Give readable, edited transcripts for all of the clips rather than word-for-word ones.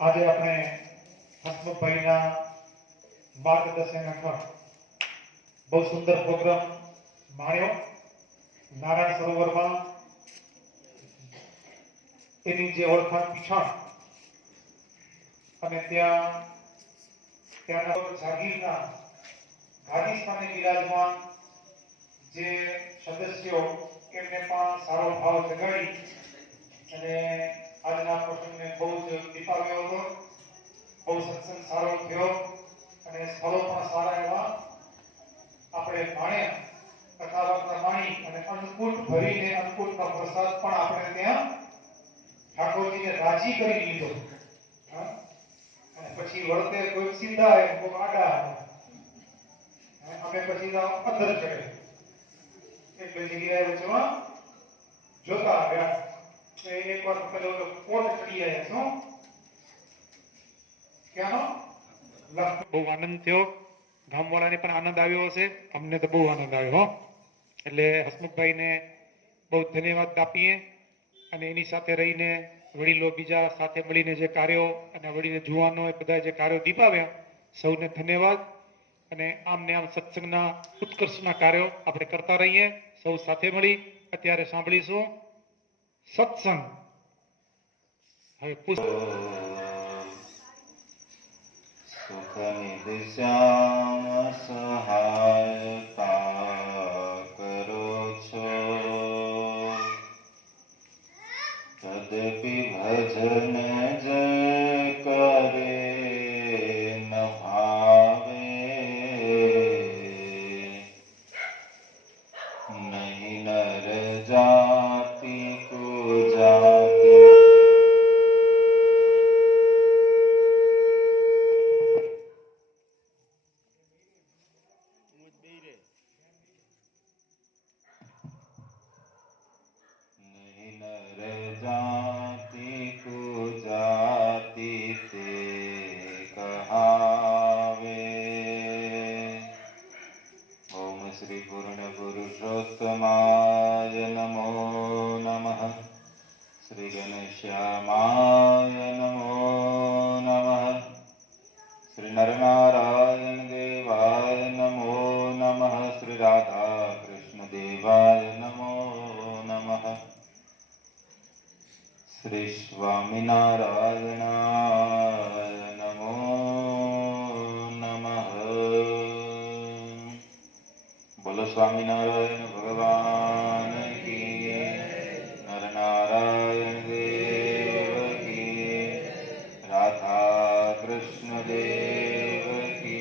આજે આપણે હસમુખભાઈના માર્ગદર્શન હેઠળ બહુ સુંદર પ્રોગ્રામ માણ્યો. નારાયણ સરોવરમાં એની જે ઓળખાણ પીછાણ અને ત્યાંના જાગીરના ગાદી સ્થાને બિરાજમાન જે સદસ્યો એમને પણ સારો ભાવ જગાડી અને આજના પ્રસંગને બહુ જ દીપાવ્યો હતો. બહુ સત્સંગ સારો થયો અને સ્થળો પણ સારા એવા આપણે માણ્યા. કથા વાર્તા માણી અને અન્નકૂટ ભરીને અન્નકૂટનો પ્રસાદ પણ આપણે ત્યાં ઠાકોરજીને રાજી કરી લીધો. અને પછી વળતે કોઈ સીધા આવે કોઈ આડા આવે. અમે પછી અંદર ચડે એટલે જગ્યાએ વચમાં જોતા આવ્યા. એક વાર પેલો કોટ ચડી આવ્યા. શું ક્યાંનો બહુ આનંદ થયો. ગામવાળાને પણ આનંદ આવ્યો હશે. અમને તો બહુ આનંદ આવ્યો. એટલે હસમુખભાઈને બહુ ધન્યવાદ આપીએ અને એની સાથે રહીને વડીલો બીજા સાથે મળીને જે કાર્યો અને વડીને જુવાનો એ બધા જે કાર્યો દીપાવ્યા સૌને ધન્યવાદ. અને આમ ને આમ સત્સંગના ઉત્કર્ષના કાર્યો આપણે કરતા રહીએ. સૌ સાથે મળી અત્યારે સાંભળીશું સત્સંગ. હવે સુખનિધિ શ્યામ સહાયતા કરો છો, તદપિ ભજન જય કરે ન ભાવે, નહીં નર જાતિ કો જાતિ. जाति को जाति ते कहावे. ओम श्री पूर्ण पुरुषोत्तमाय नमो नमः. श्री घनश्यामाय नमो नमः. श्री नरनारायण देवाय नमो नमः. श्री राधा कृष्ण देवाय नमो नमः. श्री स्वामिनारायणाय नमो नमः. बोलो स्वामिनारायण भगवान की, नरनारायण देव की, राधा कृष्ण देव की.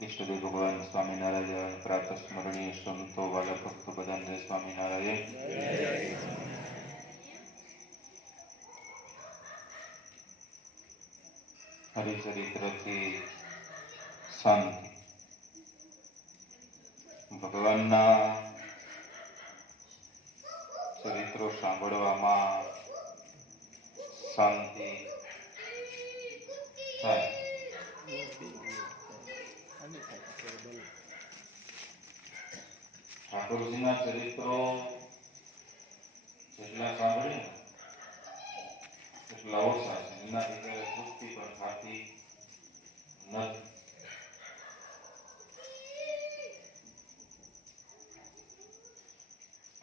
इष्टदेव भगवान स्वामिनारायण प्रातः स्मरणीय संतो वाला भक्त बदन स्वामिनारायण. હરિચરિત્રથી શાંતિ. ભગવાનના ચરિત્રો સાંભળવામાં શાંતિ થાય. ઠાકોરજીના ચરિત્રો જેટલા સાંભળે એટલા ઓછા છે. એનાથી ત્યારે તૃપ્તિ પણ થતી નથી.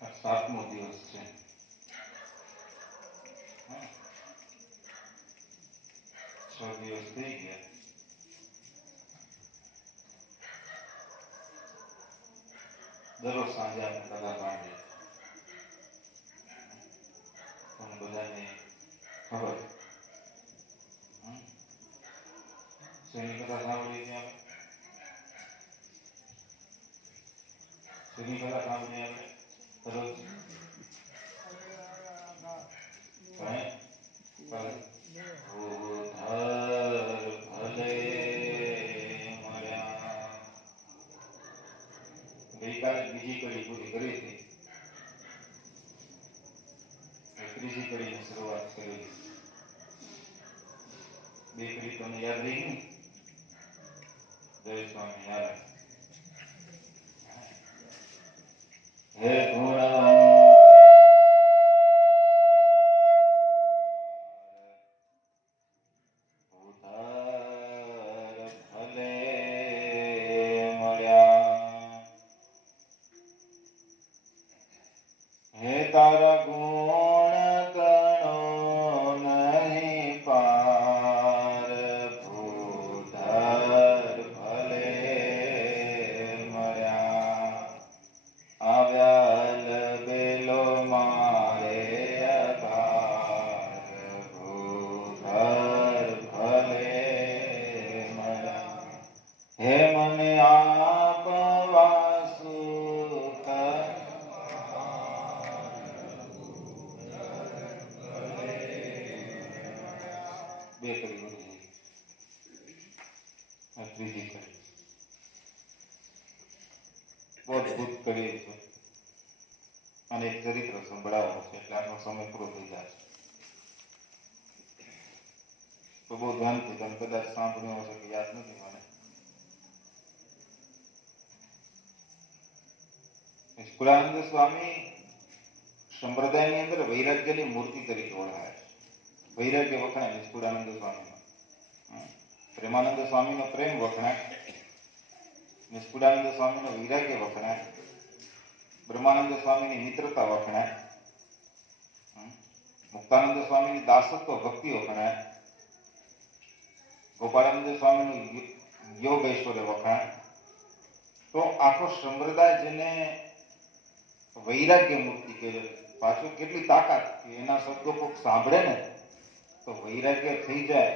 આ 7મો દિવસ છે. 6 દિવસ થઈ ગયા. દરરોજ સાંજે આપણે કથા સાંભળીએ. તમને બધાને ખબર શેની કથા સાંભળીએ છીએ આપણે? શેની કથા સાંભળીએ આપણે દરરોજ? ભલે મળ્યા. ગઈકાલે બીજી કડી પૂરી કરી હતી. ત્રીજી કડીની શરૂઆત કરી. 2 કડી તમને યાદ રહી ગઈ? જય સ્વામિનારાયણ. હે ગુણવંત તારા ગુણ ગણો નહીં પાર ભૂધર ભલે મળ્યા આવ્યા બેલો મારે અઘાર ભૂધર ભલે મળ્યા હે મને આપવા સુખ બે કરી ગુરુજી આ ત્રીજી કરી બહુ અદભુત કરી છે અને એક ચરિત્ર સંભળાવો છે એટલે આનો સમય પૂરો થઈ જાય તો બહુ ધ્યાનથી તમે કદાચ સાંભળ્યું હશે કે યાદ નથી મને નિષ્કુળાનંદ સ્વામી સંપ્રદાયની અંદર વૈરાગ્યની મૂર્તિ તરીકે ઓળખાય છે વૈરાગ્ય વખણાય નિષ્કુળાનંદ સ્વામીનો પ્રેમાનંદ સ્વામીનો પ્રેમ વખણાય નિષ્કુળાનંદ સ્વામીનો વૈરાગ્ય વખણાય બ્રહ્માનંદ સ્વામીની મિત્રતા વખણાય મુક્તાનંદ સ્વામીની દાસત્વ ભક્તિ વખણાય ગોપાળાનંદ સ્વામીનું યોગ ઐશ્વર્ય વખણાય તો આખો સંપ્રદાય જેને વૈરાગ્ય મૂર્તિ કહે પાછું કેટલી તાકાત કે એના શબ્દો કોઈક સાંભળે ને તો વૈરાગ્ય થઈ જાય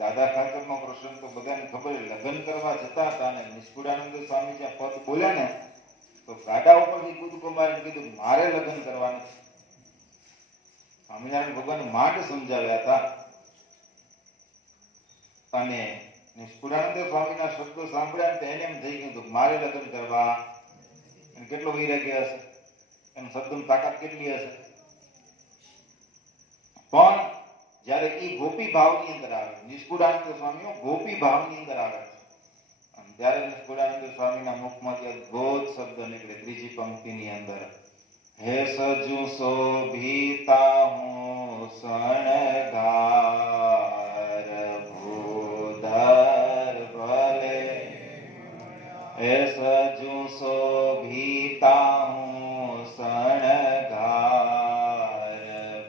દાદા ઠાકરનો પ્રસંગ તો બધાને ખબર લગ્ન કરવા જતા હતા અને નિષ્કુળાનંદ સ્વામી જ્યાં પદ બોલ્યા ને તો ગાડા ઉપરથી કૂદકો મારીને કીધું મારે લગ્ન કરવાનું સ્વામિનારાયણ ભગવાન માંડ સમજાવ્યા હતા અને નિષ્કુળાનંદ સ્વામીના શબ્દો સાંભળ્યા તો એને એમ થઈ ગયું મારે લગ્ન કરવા અને કેટલો વૈરાગ્ય હશે એમ શબ્દની તાકાત કેટલી હશે પણ જ્યારે એ ગોપી ભાવની અંદર આવે નિષ્કુળાનંદ સ્વામીઓ ગોપી ભાવની અંદર આવે છે અને ત્યારે નિષ્કુળાનંદ સ્વામીના મુખમાંથી અદ્ભુત શબ્દ નીકળે ત્રીજી પંક્તિની અંદર હે સજુ શોભિતા હું શણગાર ભૂધર ભલે હે સજુ શોભિતા હું શણગાર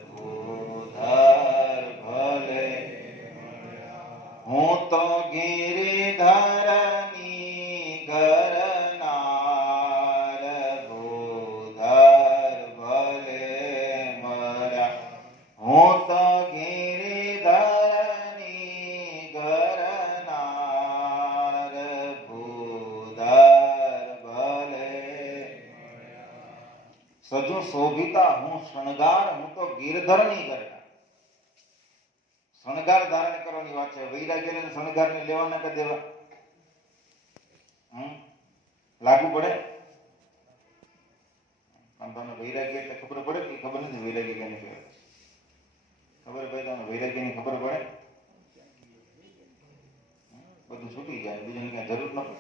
ભૂધર ભલે હું તો ગિરિધરની ગરનાર ભૂધર ભલે મળ્યા હું તો ગિરિધરની ગરનાર ભૂધર ભલે સજુ શોભિતા હું શણગાર હું તો ગિરધરની ગરનાર શણગાર ધારણ કરવાની વાત છે વૈરાગ્ય ને શણગાર ને લેવાના કે દેવા લાગુ પડે આમ તમને વૈરાગ્ય એટલે ખબર પડે કે ખબર નથી વૈરાગ્ય કેને કહેવાય ખબર ભાઈ તમને વૈરાગ્યની ખબર પડે બધું છૂટી જાય બીજાની કઈ જરૂર ન પડે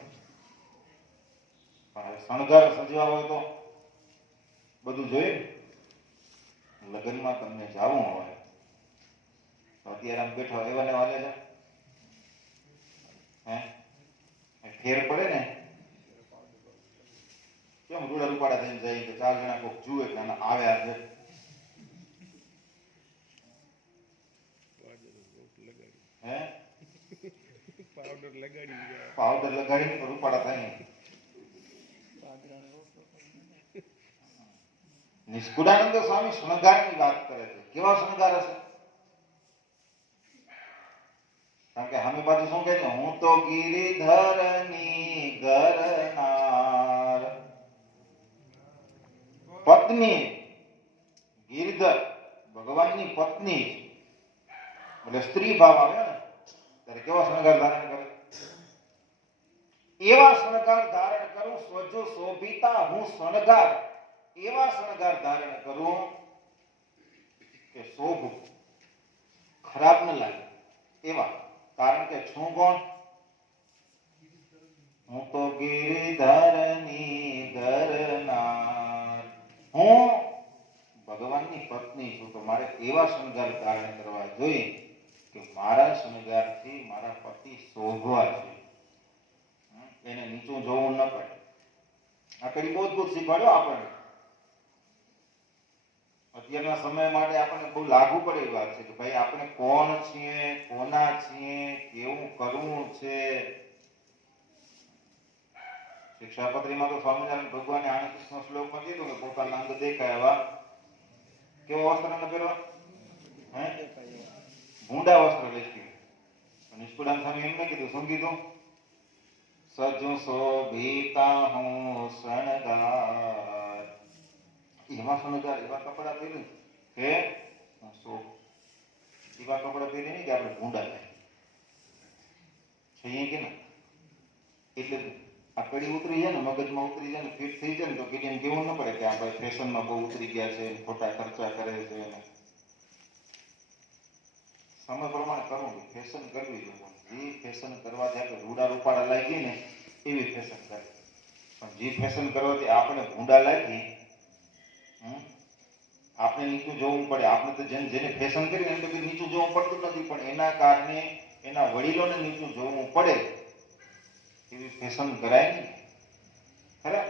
પણ શણગાર સજવા હોય તો બધું જોઈએ લગ્નમાં તમને જાવું હોય અત્યારે આમ બેઠો એવા ને વાલે છે હે ફેર પડે ને કેમ રૂડા રૂપાડા થઈને જાય કે ચાર જણા કોઈક જુએ કે આના આવ્યા છે હે પાવડર લગાડીને તો રૂપાડા થાય નિષ્કુળાનંદ સ્વામી શણગારની વાત કરે છે કેવા શણગાર હશે કારણ કે અમે પાછું શું કહે હું તો ગિરિધરની ગરનાર પત્ની ગિરિધર ભગવાનની પત્ની એટલે સ્ત્રી ભાવ આવે ને ત્યારે કેવા શણગાર ધારણ કરે એવા શણગાર ધારણ કરું સ્વજો શોભિતા હું શણગાર એવા શણગાર ધારણ કરું કે શોભ ખરાબ ન લાગે એવા કારણ કે છું કોણ હું તો ગિરિધરની ગરનાર હું ભગવાનની પત્ની છું તો મારે એવા શણગાર ધારણ કરવા જોઈએ કે મારા શણગારથી મારા પતિ શોભવા જોઈએ એને નીચું જોવું ન પડે આ કડી બહુ જ શીખવાડ્યો આપણને અત્યારના સમય માટે આપણને બહુ લાગુ પડે એવી વાત છે કે ભાઈ આપણે કોણ છીએ, કોના છીએ, કેવું કરવું છે. શિક્ષાપત્રીમાં તો સ્વામિનારાયણ ભગવાને 38 શ્લોકમાં કીધું કે પોતાના અંગ દેખાય કેવો વસ્ત્ર ન પહેરવા, ભૂંડા વસ્ત્ર લેતી. નિષ્કુળાન સ્વામી એમને કીધું, શું કીધું? સજુ શોભિતા હું શણગાર. એવા શણગાર, એવા કપડા પહેરી કે એવા કપડા પહેરી નહીં કે આપણે ભૂંડા થાય કે ના. એટલે આ કડી ઉતરી જાય ને, મગજમાં ઉતરી જાય ને, ફિટ થઈ જાય ને, તો કીડી કેવું ન પડે કે આપણે ફેશનમાં બહુ ઉતરી ગયા છે, ખોટા ખર્ચા કરે છે. સમય પ્રમાણે કરવું, ફેશન કરવી જોઈએ. જે ફેશન કરવાથી આપણે રૂડા રૂપાડા લાગીએ ને એવી ફેશન કરે. પણ જે ફેશન કરવાથી આપણે ભૂંડા લાગીએ, આપણે નીચું જોવું પડે. આપણે તો જેને ફેશન કરી એને તો નીચું જોવું પડતું નથી, પણ એના કારણે એના વડીલોને નીચું જોવું પડે એવી ફેશન કરાય નહીં. ખરા,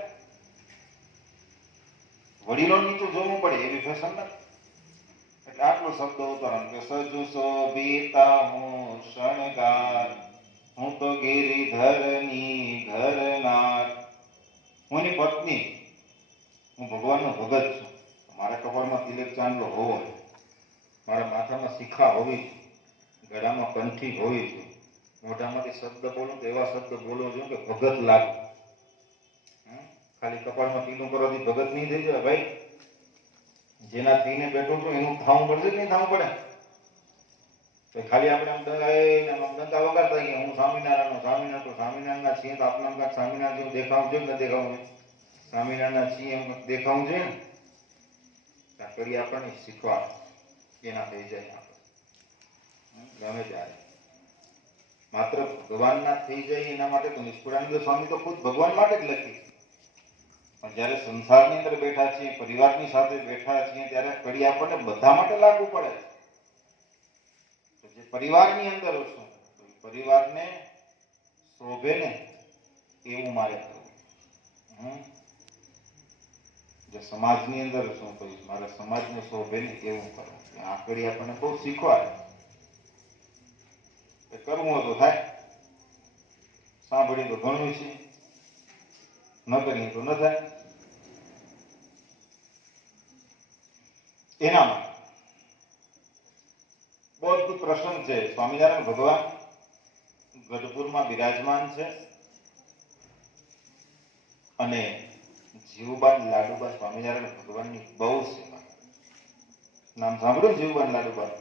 વડીલો નીચું જોવું પડે એવી ફેશન નથી. એટલે આટલો શબ્દ ઉદાહરણ કે સજુ શોભિતા હું શણગાર, હું તો ગિરિધરની ઘરનાર. હું એની પત્ની, હું ભગવાનનો ભગત છું. મારા કપાળમાં તિલક ચાંદલો હોવો જોઈએ, મારા માથામાં શિખા હોવી જોઈએ, ગળામાં કંઠી હોવી જોઈએ, મોઢામાંથી શબ્દ બોલું તો એવા શબ્દ બોલવો જોઈએ કે ભગત લાગે. ખાલી કપાળમાં તીલું કરવાથી ભગત નહીં થઈ જાય ભાઈ. જેના થઈને બેઠો છું એનું થાવું પડશે કે નહીં થાવું પડે? તો ખાલી આપણે આમ ડંકા વગાડતા કે હું સ્વામિનારાયણ સ્વામિનારાયણના છીએ તો આપણા કાંઈક સ્વામિનારાયણ જેવું દેખાવું છે ને દેખાવું છે? સ્વામિનારાયણના છીએ એમ દેખાવું છે ને? ત્યાં કરી આપણને શીખવા એના થઈ જાય આપણે ગમે ત્યારે. માત્ર ભગવાનના થઈ જાય એના માટે તો નિષ્કુળાનંદ સ્વામી તો ખુદ ભગવાન માટે જ લખી. પણ જ્યારે સંસારની અંદર બેઠા છીએ, પરિવારની સાથે બેઠા છીએ, ત્યારે કડી આપણને બધા માટે લાગુ પડે. તો જે પરિવારની અંદર છું, પરિવારને શોભે ને એવું મારે કરવું. જે સમાજની અંદર શું કહીશ, મારે સમાજને શોભે ને એવું કરવું. આ કડી આપણને બહુ શીખવાડે. કરવું હતું થાય, સાંભળી તો ઘણું છે, ન કરીએ તો ન થાય. એના માટે બહુ અદભુત પ્રસંગ છે. સ્વામિનારાયણ ભગવાન ગઢપુરમાં બિરાજમાન છે અને જીવુબાન લાડુબા સ્વામિનારાયણ ભગવાનની બહુ સેવા. નામ સાંભળ્યું જીવુબાન લાડુબા?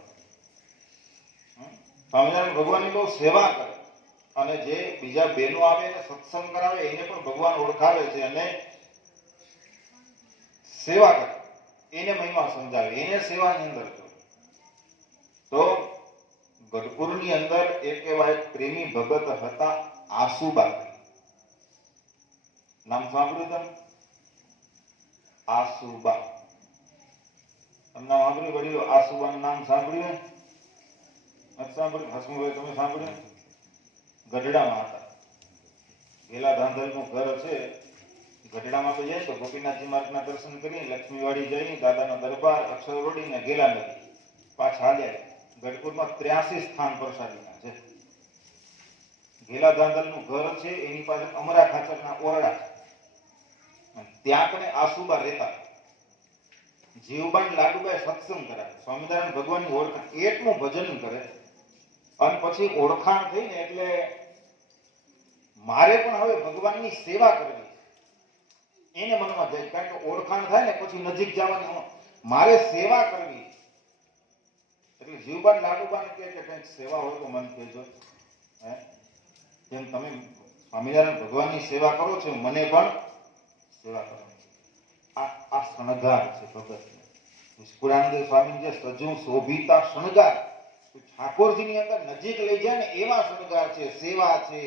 સ્વામિનારાયણ ભગવાનની બહુ સેવા કરે અને જે બીજા બહેનો આવે એને સત્સંગ કરાવે એને પણ ભગવાન ઓળખાવે છે અને સેવા કરે, એને મહિમા સમજાવે, એને સેવાની અંદર કરે. તો ગઢપુરની અંદર એક એવા એક પ્રેમી ભગત હતા આસુબા. નામ સાંભળ્યું તમે? આસુબા. તમને સાંભળ્યું વડીલો? આસુબાનું નામ સાંભળ્યું? નથી સાંભળ્યું? હસમુભાઈ તમે સાંભળ્યું? ગઢડામાં હતા. ગેલા ધાંધલનું ઘર છે. ગઢડામાં તો જાય તો ગોપીનાથજી મહારાજના દર્શન કરી, લક્ષ્મીવાડી જઈ, દાદાનો દરબાર, અક્ષરવડી ને ગેલા નદી પાછા હાલ્યા. ગઢપુરમાં 83 સ્થાન પ્રસાદીના છે. ગેલા ધાંધલનું ઘર છે, એની પાસે અમરા ખાચરના ઓરડા છે. ત્યાં કને આસુબા રહેતા. જીવબાન લાડુબાઈ સત્સંગ કરાવે, સ્વામિનારાયણ ભગવાનની ઓળખાણ, એટલું ભજન કરે. અને પછી ઓળખાણ થઈ ને એટલે મારે પણ હવે ભગવાનની સેવા કરવી એને મનમાં જાય. કારણ કે ઓળખાણ થાય ને પછી નજીક જવાની, મારે સેવા કરવી. એટલે જીવબાન લાડુબાને કહે કે કંઈક સેવા હોય તો મન કહેજો. જેમ તમે સ્વામિનારાયણ ભગવાનની સેવા કરો છો, મને પણ સેવા કરો. આ શણગાર છે ભગત. નિષ્કુળાનંદ સ્વામી જે સજુ શોભિતા શણગાર ઠાકોરજીની અંદર નજીક લઈ જાય ને એવા શણગાર છે. સેવા છે,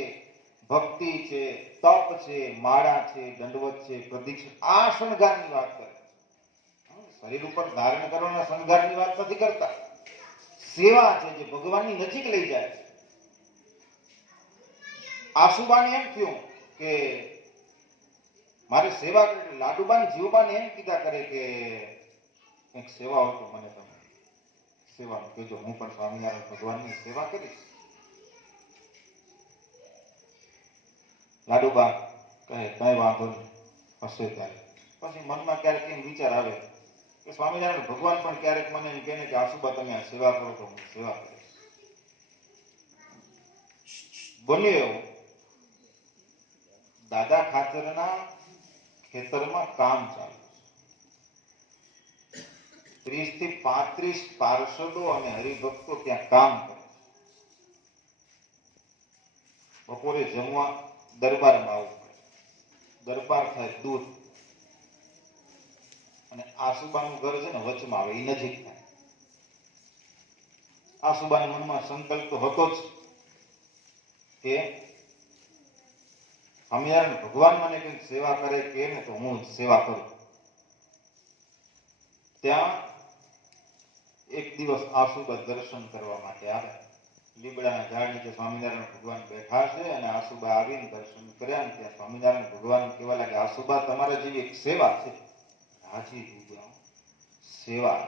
ભક્તિ છે, તપ છે, માળા છે, દંડવત છે, પ્રદક્ષિણા, આ શણગારની વાત કરે. શરીર ઉપર ધારણ કરવાના શણગારની વાત નથી કરતા. સેવા છે જે ભગવાનની નજીક લઈ જાય. આસુબાને એમ થયું કે મારે સેવા કરી. લાડુબાન જીવબાને એમ કીધા કરે કે કંઈક સેવા હોય તો મને તમે સેવાનું કહેજો, હું પણ સ્વામિનારાયણ ભગવાનની સેવા કરીશ. લાડુબા કહે કઈ વાંધો નહીં, હશે ત્યારે. પછી મનમાં ક્યારેક એમ વિચાર આવે કે સ્વામિનારાયણ ભગવાન પણ ક્યારેક મને એમ કહે કે આસુબા તમે આ સેવા કરો તો હું સેવા કરીશ. બન્યું એવું, દાદા ખાચરના ખેતરમાં કામ ચાલુ છે. 30 થી 35 પાર્ષદો અને હરિભક્તો ત્યાં કામ કરે. બપોરે જમવા દરબારમાં આવવું પડે. દરબાર થાય દૂર, અને આસુબાનું ઘર છે ને વચમાં આવે, એ નજીક થાય. આસુબાના મનમાં સંકલ્પ તો હતો જ કે સ્વામિનારાયણ ભગવાન મને કંઈક સેવા કરે કે ને તો હું સેવા કરું. ત્યાં એક દિવસ આસુબા દર્શન કરવા માટે આવે. લીમડાના ઝાડ નીચે સ્વામિનારાયણ ભગવાન બેઠા છે અને આસુબા આવીને દર્શન કર્યા. ને ત્યાં સ્વામિનારાયણ ભગવાન કહેવા લાગે, આસુબા તમારા જેવી એક સેવા છે. રાજી થઈ ગયા, સેવા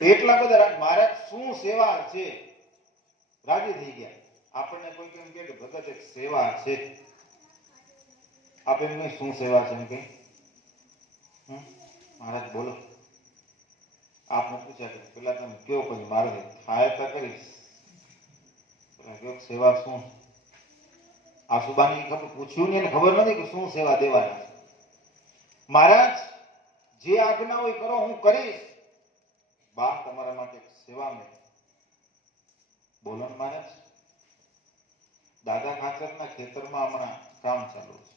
એટલા બધા મહારાજ શું સેવા છે, રાજી થઈ ગયા. આપણને કોઈ કેમ કે ભગત એક સેવા છે, આપ એમને શું સેવા છે એમ કે મહારાજ બોલો. આપને પૂછ્યા કે પેલા તમે કયો, પછી મારે થાય તો કરીશ. સેવા શું? આસુબાની ખબર પૂછ્યું નહીં, ખબર નથી કે શું સેવા દેવાના. મહારાજ જે આજ્ઞા હોય કરો, હું કરીશ. બા તમારા માટે સેવા મેં. બોલો મહારાજ. દાદા ખાચરના ખેતરમાં હમણાં કામ ચાલુ છે.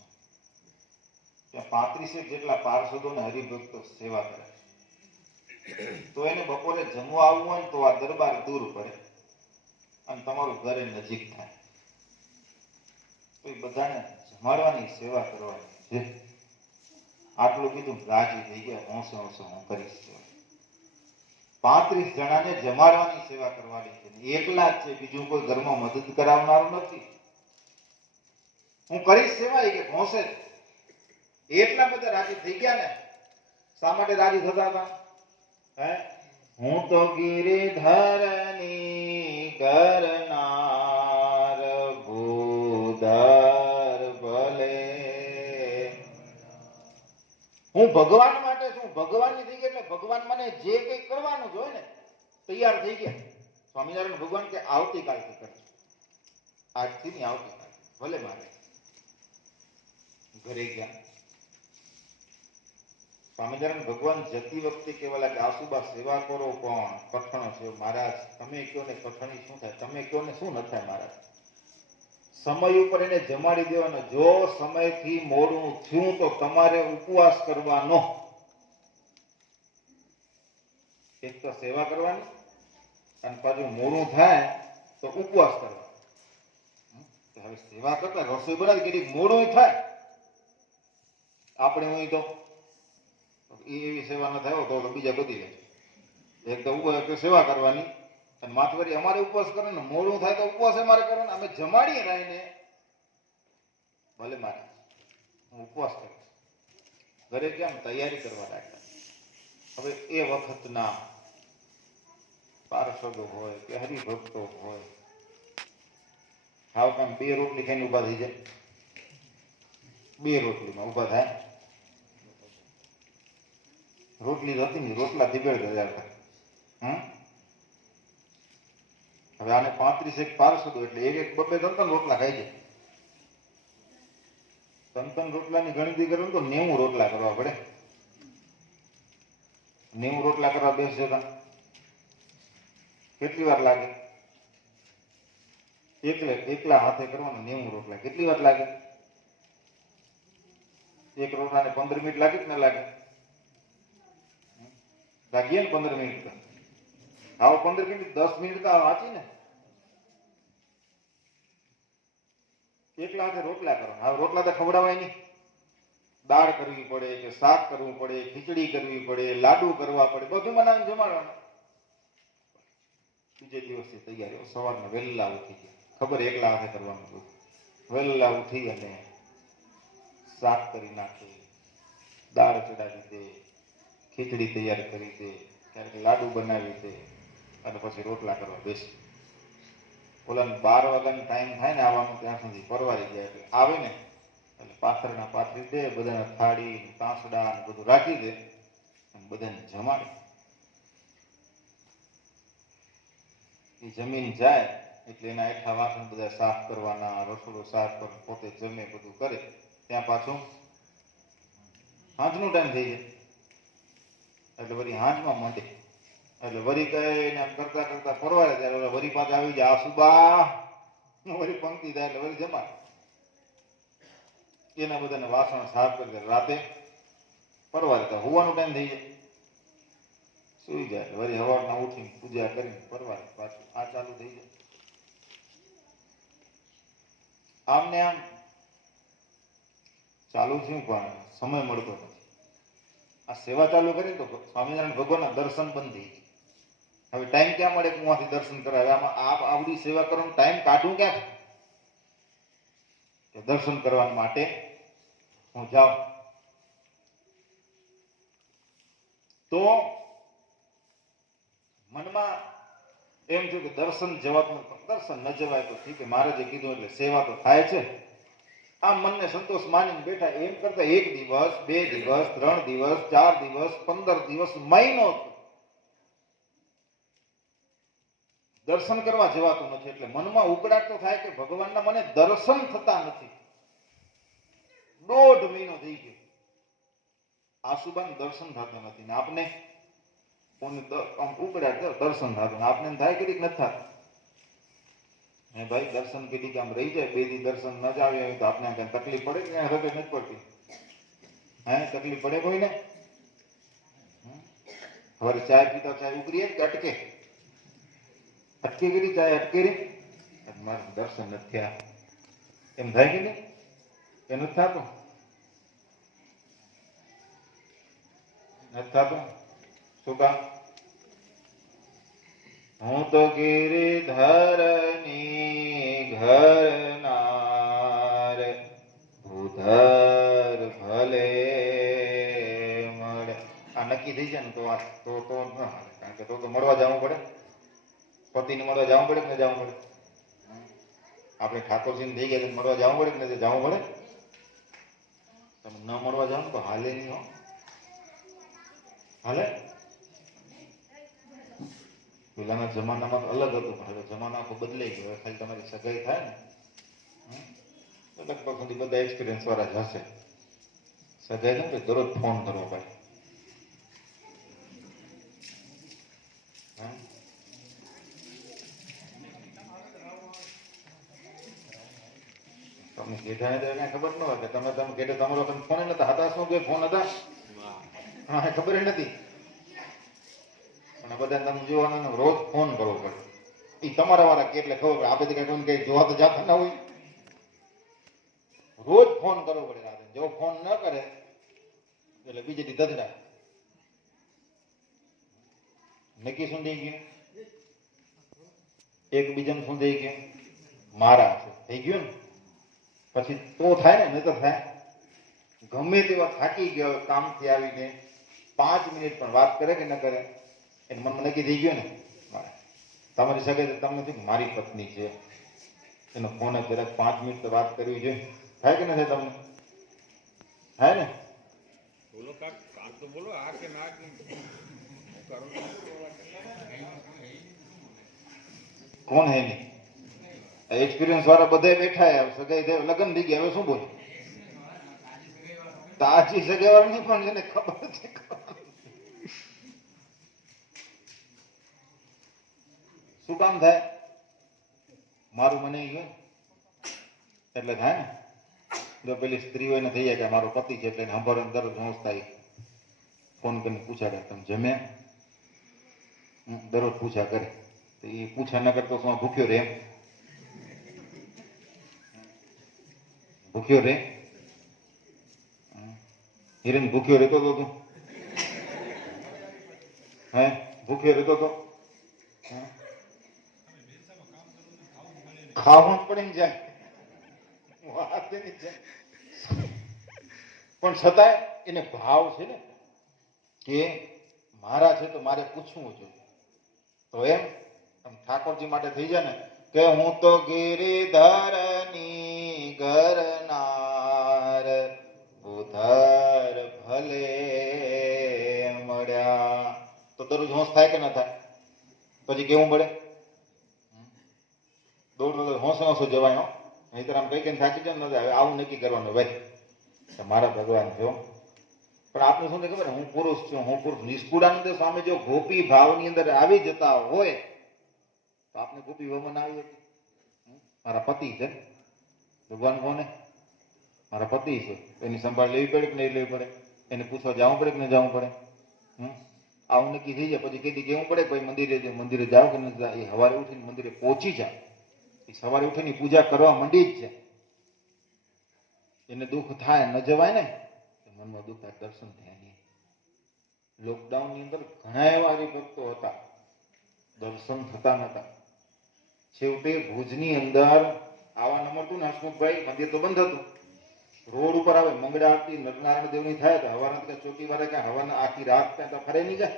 ત્યાં 35 જેટલા પાર્ષદો અને હરિભક્તો સેવા કરે છે. તો એને બપોરે જમવા આવવું હોય તો આ દરબાર દૂર પડે અને તમારું ઘરે નજીક થાય. તો એ બધાને જમાડવાની સેવા કરવાની છે. આટલું કીધું, રાજી થઈ ગયા, હોંશે હોંશે હું કરીશ. 35 જણાને જમાડવાની સેવા કરવાની છે. એકલા જ છે, બીજું કોઈ ઘરમાં મદદ કરાવનારું નથી. હું કરીશ સેવા, એ કે હોંશે. એટલા બધા રાજી થઈ ગયા ને. શા માટે રાજી થતા હતા? હું તો ગિરિધરની કરનાર ભૂધર ભલે. હું ભગવાન માટે છું, ભગવાનની થઈ ગયા. એટલે ભગવાન મને જે કંઈ કરવાનું હોય ને તૈયાર થઈ ગયા. સ્વામિનારાયણ ભગવાન કે આવતીકાલથી કરજો, આજથી નહીં આવતીકાલ ભલે. મારે ઘરે ગયા. સ્વામિનારાયણ ભગવાન જતી વખતે કહેવા લાગે, આસુબા સેવા કરો પણ કઠણો છે. મહારાજ તમે કહો ને કઠણી શું થાય, તમે કહો ને શું ન થાય. મહારાજ સમય ઉપર એને જમાડી દેવાનો. જો સમયથી મોડું થયું તો તમારે ઉપવાસ કરવાનો. એક તો સેવા કરવાની, અને પાછું મોડું થાય તો ઉપવાસ કરવાનો. હવે સેવા કરતા રસોઈ બનાવી કેટલીક મોડું થાય, આપણે હોય તો એવી સેવા ન થાય તો બીજા બધી રહે. એક તો ઉપવાસ સેવા કરવાની, અને માથવરી અમારે ઉપવાસ કરવાનો. મોડું થાય તો ઉપવાસ અમારે કરવાનો. અમે જમાડીએ રહીને ભલે મારે હું ઉપવાસ કરીશ. ઘરે કેમ તૈયારી કરવા લાગ્યા. હવે એ વખતના પાર્ષદો હોય કે હરિભક્તો હોય, હાવ કામ 2 રોટલી ખાઈને ઉભા થઈ જાય. 2 રોટલીમાં ઉભા થાય. રોટલી હતી ને રોટલા દીબેડતા જતા. હવે આને 35 પાર્ષદો એટલે એક 2-2-3 રોટલા ખાઈ જાય. 3 રોટલાની ગણતરી કરો તો 90 રોટલા કરવા પડે. 90 રોટલા કરવા બેસ જતા કેટલી વાર લાગે? એકલા હાથે કરવાના 90 રોટલા કેટલી વાર લાગે? એક રોટલાને 15 મિનિટ લાગે કે ના લાગે? લાગીએ ને 15 મિનિટ. આવો 15 મિનિટ 10 મિનિટ તો વાંચી ને. એકલા હાથે રોટલા કરવાના. હવે રોટલા તો ખવડાવાય નહીં. દાળ કરવી પડે કે શાક કરવું પડે, ખીચડી કરવી પડે, લાડુ કરવા પડે, બધું બનાવીને જમાડવાનું. બીજે દિવસથી તૈયારીઓ. સવારના વહેલા ઉઠી ગયા. ખબર એકલા હાથે કરવાનું. વહેલા ઉઠી અને શાક કરી નાખે, દાળ ચડાવી દે, ખીચડી તૈયાર કરી દે, ક્યારેક લાડુ બનાવી દે અને પછી રોટલા કરવા બેસી. ઓલાને 12 વાગ્યાનો ટાઈમ થાય ને આવવાનું, ત્યાં સુધી પરવારી જાય. એટલે આવે ને એટલે પાથરના પાથરી દે, બધાને થાળી તાંસડા ને બધું રાખી દે અને બધાને જમાડે. એ જમીન જાય એટલે એના એઠા વાસણ બધા સાફ કરવાના, રસોડું સાફ કર, પોતે જમે બધું કરે. ત્યાં પાછું હાંજનો ટાઈમ થઈ જાય એટલે વળી હાંજમાં માંડે. એટલે વરી કહીને આમ કરતા કરતા પરવારે ત્યારે વરી પાછા આવી જાય આસુબા, વળી પંક્તિ થાય એટલે વળી જમાડે. એના બધાને વાસણ સાફ કરી રાતે પરવારે ત્યાં હોવાનો ટાઈમ થઈ જાય, સુઈ જાય. વળી સવારના ઉઠીને પૂજા કરીને પરવારે પાછું આ ચાલુ થઈ જાય. આમ ને આમ ચાલુ થયું પણ સમય મળતો નથી. આ સેવા ચાલુ કરી તો સ્વામિનારાયણ ભગવાનના દર્શન બંધ થઈ ગયા. હવે ટાઈમ ક્યાં મળે કે હું આથી દર્શન કરાવે? આમાં આવડી સેવા કરવાનો ટાઈમ કાઢું ક્યાં કે દર્શન કરવા માટે હું જાઉં? તો મનમાં એમ થયું કે દર્શન જવાતું, દર્શન ન જવાય તો ઠીક, મહારાજે કીધું એટલે સેવા તો થાય છે. આમ મનને સંતોષ માનીને બેઠા. એમ કરતા 1 દિવસ 2 દિવસ 3 દિવસ 4 દિવસ 15 દિવસ મહિનો દર્શન કરવા જવાતું નથી. એટલે મનમાં ઉકળાટ તો થાય કે ભગવાનના મને દર્શન થતા નથી. 1.5 મહિનો થઈ ગયો, આસુબાન દર્શન થતા નથી ને આપને ઉકળાટ દર્શન થતું, આપને થાય કે નથી થતું. હે ભાઈ, દર્શન કીધી કે આમ રહી જાય, 2 દી દર્શન ન જ આવ્યા હોય તો આપણે કઈ તકલીફ પડે કે હૃદય નથી પડતી? હે, તકલીફ પડે કોઈને? હવે ચાય પીતા ચાય ઉકળી કે અટકે? અટકી ગઈ ચાય, અટકી રહી, મારું દર્શન નથી થયા એમ થાય કે નહીં? એ નથી થતું, નથી થતું. શું કામ? હું તો ગિરિધરની ઘરનાર, ભૂધર ભલે મળે. આ નક્કી થઈ જાય ને તો તો ન હાલે. કારણ કે તો મળવા જવું પડે, પતિને મળવા જવું પડે કે ન જવું પડે? આપણે ઠાકોરજીને થઈ ગયા મળવા જવું પડે કે નથી જવું પડે? તમે ન મળવા જાવ તો હાલે નહીં. હો, હાલે. પેલાના જમાનામાં અલગ હતું, પણ હવે જમાના આખો બદલાઈ ગયો. ખાલી તમારી સગાઈ થાય ને તો લગભગ સુધી બધા એક્સપિરિયન્સ વાળા જ હશે. સગાઈ થાય ને દરરોજ ફોન કરવો પડે. તમને જેઠાને તો કઈ ખબર ન હોય કે તમે કેટે તમારો ફોન નતા હતા. શું કે ફોન હતા? હા, ખબર નથી. અને બધા તમે જોવાનું રોજ ફોન કરવો પડે. એ તમારા વાળા કેટલે ખબર પડે. આપણે તો કઈ કઈ જોવા તો જાતા ના હોય. રોજ ફોન કરવો પડે રાતે. જો ફોન ન કરે એટલે બીજેથી દધડા. નક્કી શું થઈ ગયું? એકબીજાને શું થઈ ગયું? મારા છે થઈ ગયું ને. પછી તો થાય ને, નહીં તો થાય. ગમે તેવા થાકી ગયો કામથી આવીને 5 મિનિટ પણ વાત કરે કે ન કરે, એને મનમાં નક્કી થઈ ગયું ને તમારી સગાઈ તમને નથી મારી પત્ની છે, એનો ફોન જરાક 5 મિનિટ તો વાત કરવી જોઈએ. થાય કે ન થાય? તમને થાય ને? બોલો કાક તો બોલો. આ કે ના કોણ હે નહીં? એક્સપિરિયન્સ વાળા બધા બેઠા, સગાઈ થાય, લગ્ન થઈ ગયા, હવે શું બોલ? તાજી સગાઈ વાળા નહીં પણ જેને ખબર છે. શું કામ થાય? મારું મને ગયું એટલે થાય ને. જો પેલી સ્ત્રીઓને થઈ જાય કે મારો પતિ છે એટલે સાંભળવાનું દરરોજ હોશ થાય, ફોન કરીને પૂછાડે તમે જમ્યા? દરરોજ પૂછા કરે. તો એ પૂછા ન કરતો શું ભૂખ્યો રે? એમ ભૂખ્યો રે? હિરેન ભૂખ્યો રહેતો હતો તું? હે, ભૂખ્યો રહેતો હતો? ખાવું પડે ને જાય વાત એની જાય. પણ છતાંય એને ભાવ છે ને, કે મારા છે તો મારે પૂછવું જોઈએ. તો એમ ઠાકોરજી માટે થઈ જાય ને કે હું તો ગિરિધરની ગરનાર ઉધર ભલે મળ્યા. તો દરરોજ હોશ થાય કે ના થાય? પછી કેવું પડે? દોડ હોંશે હોંશે જવાય. નહીતર આમ કઈ કઈ થાકી જાય ને આવું નક્કી કરવાનું ભાઈ મારા ભગવાન છો. પણ આપણે શું ખબર, હું પુરુષ છું, હું પુરુષ. નિષ્કુળાનંદ સ્વામી જો ગોપી ભાવની અંદર આવી જતા હોય તો આપણે ગોપી ભાવમાં ના આવી હતી. મારા પતિ છે, ભગવાન કોને? મારા પતિ છે. એની સંભાળ લેવી પડે કે નહીં લેવી પડે? એને પૂછવા જવું પડે કે નહીં જવું પડે? આવું નક્કી થઈ જાય પછી કીધી કેવું પડે ભાઈ મંદિરે જાઓ કે નથી જાઓ. એ સવારે ઉઠીને મંદિરે પહોંચી જાય. એ સવારે ઉઠીને પૂજા કરવા માંડી જ છે. એને દુઃખ થાય ન જવાય ને, મનમાં દુઃખ થાય, દર્શન થાય નહીં. લોકડાઉન ની અંદર ઘણા એવા હરિભક્તો હતા, દર્શન થતા નતા. છેવટે ભુજની અંદર આવવા ન મળતું ને હસમુખભાઈ, મંદિર તો બંધ હતું. રોડ ઉપર આવે મંગળા આરતી નરનારાયણ દેવની થાય તો હવાના ચોકી વાળા ક્યાં હવાના આખી રાત ત્યાં ફરે નહીં જાય.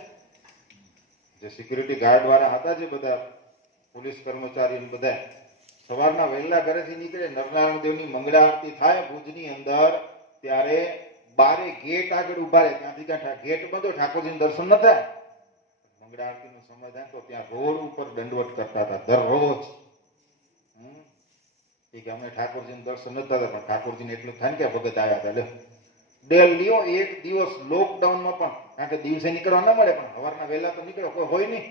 જે સિક્યુરિટી ગાર્ડ વાળા હતા, જે બધા પોલીસ કર્મચારી બધા સવારના વહેલા ઘરેથી નીકળે, નરનારાયણ દેવની મંગળા આરતી થાય ભુજની અંદર, ત્યારે બારે ગેટ આગળ ઉભા રહે. ત્યાંથી ક્યાં ગેટ બંધો, ઠાકોરજીનું દર્શન ન થાય. મંગળા આરતીનો સમય થાય તો ત્યાં રોડ ઉપર દંડવટ કરતા હતા દરરોજ. કે અમે ઠાકોરજીનું દર્શન નતા થતા, પણ ઠાકોરજીને એટલું થાય કે ભગત આવ્યા હતા. ડેલીઓ એક દિવસ લોકડાઉનમાં પણ, કારણ કે દિવસે નીકળવા ન મળે, પણ સવારના વહેલા તો નીકળો કોઈ હોય નહીં,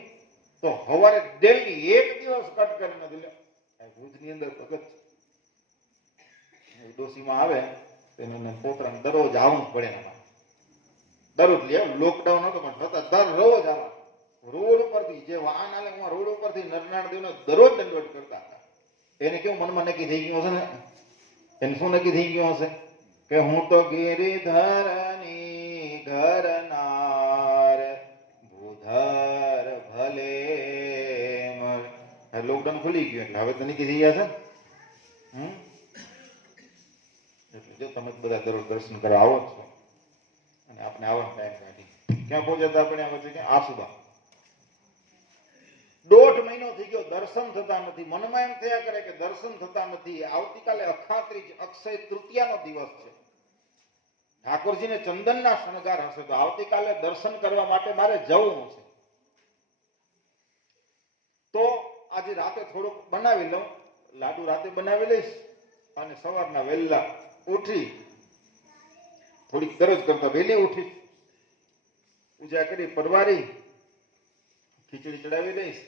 તો સવારે ડેલી એક દિવસ કટ કરીને દિલ્હી ભુજની અંદર ભગત ડોસીમાં આવે તેને પોતરાને દરરોજ આવવું પડે. દરરોજ લે, લોકડાઉન હતો પણ છતાં દરરોજ આવવા. રોડ ઉપરથી જે વાહન આલે રોડ ઉપરથી નરનારાયણ દેવને દરરોજ દંડવટ કરતા હતા. એને કેવું મનમાં નક્કી થઈ ગયું હશે ને? એને શું નક્કી થઈ ગયું હશે કે હું તો ગિરિધરની ઘરનાર ભૂધર ભલે. લોકડાઉન ખુલી ગયું એટલે હવે તો નક્કી થઈ ગયા છે. એટલે જો તમે બધા દરરોજ દર્શન કરવા આવો છો અને આપણે આવવાનો ટાઈમ કાઢી ક્યાં પહોંચ્યા હતા આપણે? આ વચ્ચે આસુબા 1.5 મહિનો થઈ ગયો, દર્શન થતા નથી. મનમાં એમ થયા કરે કે દર્શન થતા નથી. આવતીકાલે અખાત્રીજ અક્ષય તૃતીયાનો દિવસ છે. ઠાકોરજીને ચંદનના શણગાર હશે તો આવતીકાલે દર્શન કરવા માટે મારે જવું છે. તો આજે રાતે થોડુંક બનાવી લઉં, લાડુ રાતે બનાવી લઈશ અને સવારના વહેલા ઉઠી થોડીક દરરોજ કરતા વહેલી ઉઠી પૂજા કરી પરવારી ખીચડી ચડાવી દઈશ,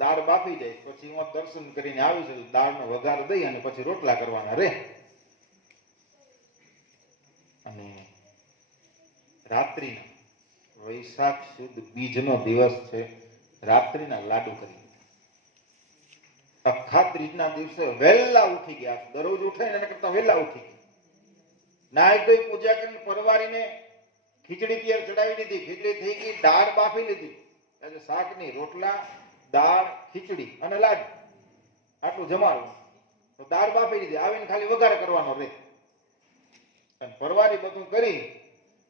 દાળ બાફી જાય, પછી હું દર્શન કરીને આવીશ. દાળનો વઘાર દઈ અને પછી રોટલા કરવાના રે. અને રાત્રિના વૈશાખ સુદ બીજનો દિવસ છે, રાત્રિના લાડુ કરી. અખાત્રીજના દિવસે વહેલા ઉઠી ગયા, દરરોજ ઉઠે ને એના કરતા વહેલા ઉઠી ગયા. નાઈ ધોઈ પૂજા કરીને પરવારીને ખીચડી તૈયાર ચડાવી દીધી. ખીચડી થઈ ગઈ, દાળ બાફી લીધી. એટલે શાકની રોટલા, દાળ, ખીચડી અને લાડુ આટલું જમાડવું. તો દાળ બાફી દીધી, આવીને ખાલી વઘાર કરવાનો રહે. અને પરવારી બધું કરી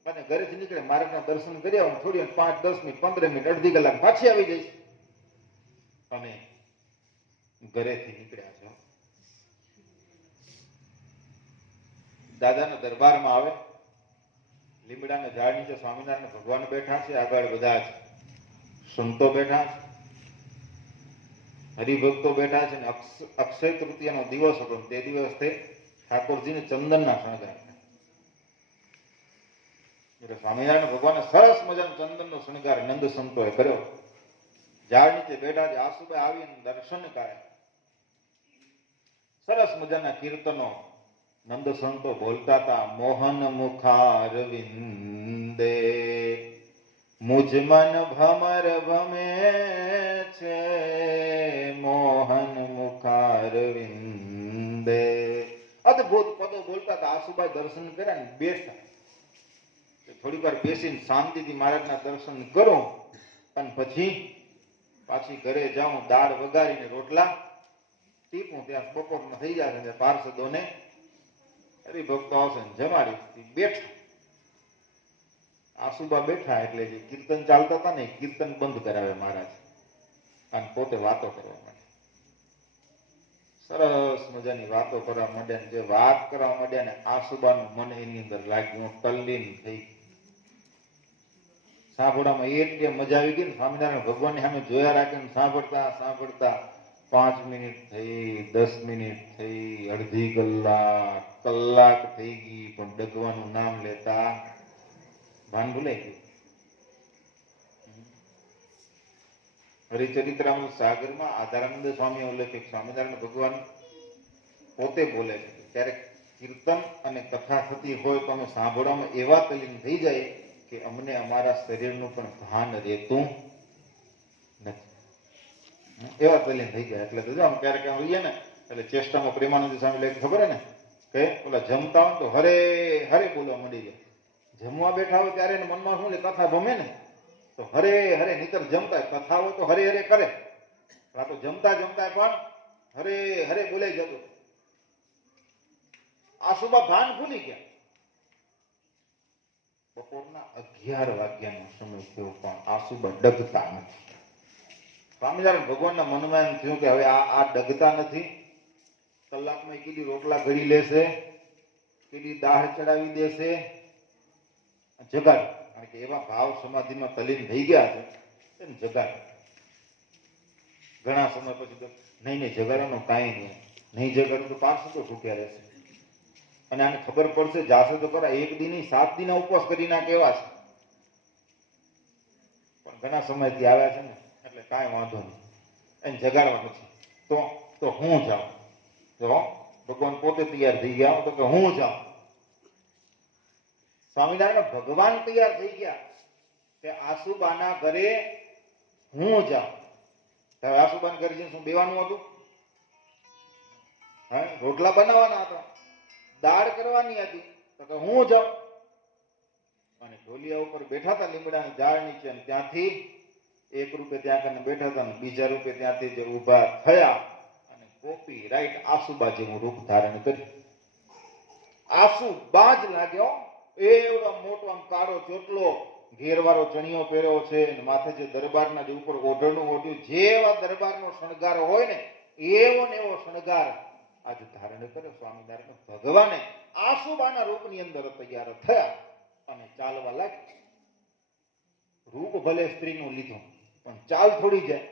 અને ઘરેથી નીકળે, મહારાજના દર્શન કરી આવું. થોડી 5-10 મિનિટ, 15 મિનિટ, અડધી કલાક પાછી આવી જઈશ. અને ઘરેથી નીકળ્યા છો, દાદાના દરબારમાં આવે. લીમડાના ઝાડ નીચે સ્વામિનારાયણ ભગવાન બેઠા છે, આગળ બધા છે સંતો બેઠા છે, હરિભક્તો બેઠા છે. અક્ષય તૃતીયાનો દિવસ હતો. તે દિવસે ઠાકોરજીને ચંદનના શણગાર. એટલે સ્વામિનારાયણ ભગવાને સરસ મજાનો ચંદનનો શણગાર નંદ સંતોએ કર્યો. ઝાડ નીચે બેઠા છે. આસુબા આવીને દર્શન કરે. સરસ મજાના કીર્તનો નંદ સંતો બોલતા હતા. મોહન મુખારવિંદે મુજ મન ભમર ભમે છે, મોહન મુખારવિંદે. અદભુત પદો બોલતા હતા. આસુબાઈ દર્શન કર્યા ને બેસતા. થોડી વાર બેસીને શાંતિથી મહારાજના દર્શન કરો અને પછી પાછી ઘરે જાઉં, દાળ વઘારીને રોટલા ટીપું. ત્યાં બપોરમાં થઈ જશે, પાર્ષદોને હરિભક્તો આવશે જમાડી બેઠા. આસુબા બેઠા એટલે જે કીર્તન ચાલતા હતા ને એ કીર્તન બંધ કરાવે મહારાજ અને પોતે વાતો કરવા માંડે. સરસ મજાની વાતો કરવા માંડ્યા ને જે વાત કરવા માંડ્યા ને આસુબાનું મન એની અંદર લાગ્યું, તલ્લીન થઈ. સાંભળવામાં એટલી મજા આવી ગઈ ને સ્વામિનારાયણ ભગવાનની સામે જોયા રાખીને સાંભળતા સાંભળતા 5 મિનિટ થઈ, 10 મિનિટ થઈ, અડધી કલાક થઈ ગઈ, પણ ડગવાનું નામ લેતા ભાન ભૂલાઈ ગયું. હરિચરિત્રામૃત સાગરમાં આધારાનંદ સ્વામી ઉલ્લેખિત સ્વામિનારાયણ ભગવાન પોતે બોલે છે ક્યારેક કીર્તન અને કથા થતી હોય તો અમે સાંભળવામાં એવા તલ્લીન થઈ જાય કે અમને અમારા શરીરનું પણ ભાન રહેતું નથી. એવા તલ્લીન થઈ જાય. એટલે તો જો આમ ક્યારેક આમ રહીએ ને એટલે ચેષ્ટામાં પ્રેમાનંદ સ્વામી લેખ ખબર હે ને કે ઓલા જમતા હોય તો હરે હરે બોલવા માંડી જાય. જમવા બેઠા હોય ત્યારે એને મનમાં શું લે કથા ભમે ને તો હરે હરે નીતર જમતા કથા હોય તો હરે હરે કરે. આ તો જમતા જમતા પણ હરે હરે બોલાઈ જતું. આસુબા ભાન ભૂલી ગયા. બપોરના 11 વાગ્યાનો સમય થયો પણ આસુબા ડગતા નથી. સ્વામિનારાયણ ભગવાનના મનમાં એમ થયું કે હવે આ ડગતા નથી, કલાકમાં કીધી રોટલા ઘડી લેશે, કીધી દાળ ચડાવી દેશે, જગાડ. કારણ કે એવા ભાવ સમાધિમાં તલીન થઈ ગયા છે એમ જગાડ. ઘણા સમય પછી તો નહીં જગાડવાનું કાંઈ નહીં જગાડું તો 500 તો ભૂખ્યા રહેશે. અને આને ખબર પડશે જાશે તો ખરા 1 દી નહીં 7 દીના ઉપવાસ કરી ના કેવા છે. પણ ઘણા સમયથી આવ્યા છે ને એટલે કાંઈ વાંધો નહીં, એને જગાડવા નથી. તો હું જાઉં. જો ભગવાન પોતે તૈયાર થઈ ગયા તો કે હું જાઉં. સ્વામિનારાયણ ભગવાન તૈયાર થઈ ગયા કે આસુબાના ઘરે હું જાઉં. હવે આસુબાના ઘરે જઈને શું બેવાનું હતું? રોટલા બનાવવાના હતા, દાળ કરવાની હતી, તો કે હું જાઉં. અને ઢોલિયા ઉપર બેઠા હતા લીમડાની ઝાડ નીચે, અને ત્યાંથી 1 રૂપે ત્યાં કરીને બેઠા હતા, અને બીજા રૂપે ત્યાંથી જે ઊભા થયા અને કોપી રાઈટ આસુબા જેવું રૂપ ધારણ કર્યું. આસુબા જ લાગ્યો. એવડો મોટો આમ કાળો ચોટલો, ઘેરવાળો ચણિયો પહેર્યો છે, અને માથે જે દરબારના જે ઉપર ઓઢણું ઓઢ્યું, જેવા દરબારનો શણગાર હોય ને એવો ને એવો શણગાર આજે ધારણ કર્યો. સ્વામિનારાયણ ભગવાને આસુબાના રૂપની અંદર તૈયાર થયા અને ચાલવા લાગ્યા. રૂપ ભલે સ્ત્રીનું લીધું પણ ચાલ થોડી જાય.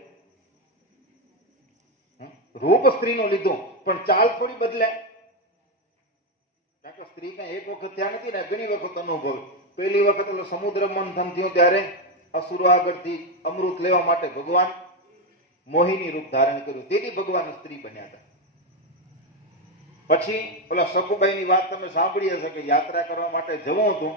રૂપ સ્ત્રીનું લીધું પણ ચાલ થોડી બદલે. કારણ કે સ્ત્રી કઈ એક વખત ત્યાં નથી ને, ઘણી વખત અનુભવ. પહેલી વખત એટલે સમુદ્ર મંથન થયું ત્યારે અસુરો આગળથી અમૃત લેવા માટે ભગવાન મોહિની રૂપ ધારણ કર્યું, તેથી ભગવાન સ્ત્રી બન્યા હતા. પછી ઓલા સકુબાઈની વાત તમે સાંભળી હશે કે યાત્રા કરવા માટે જવું હતું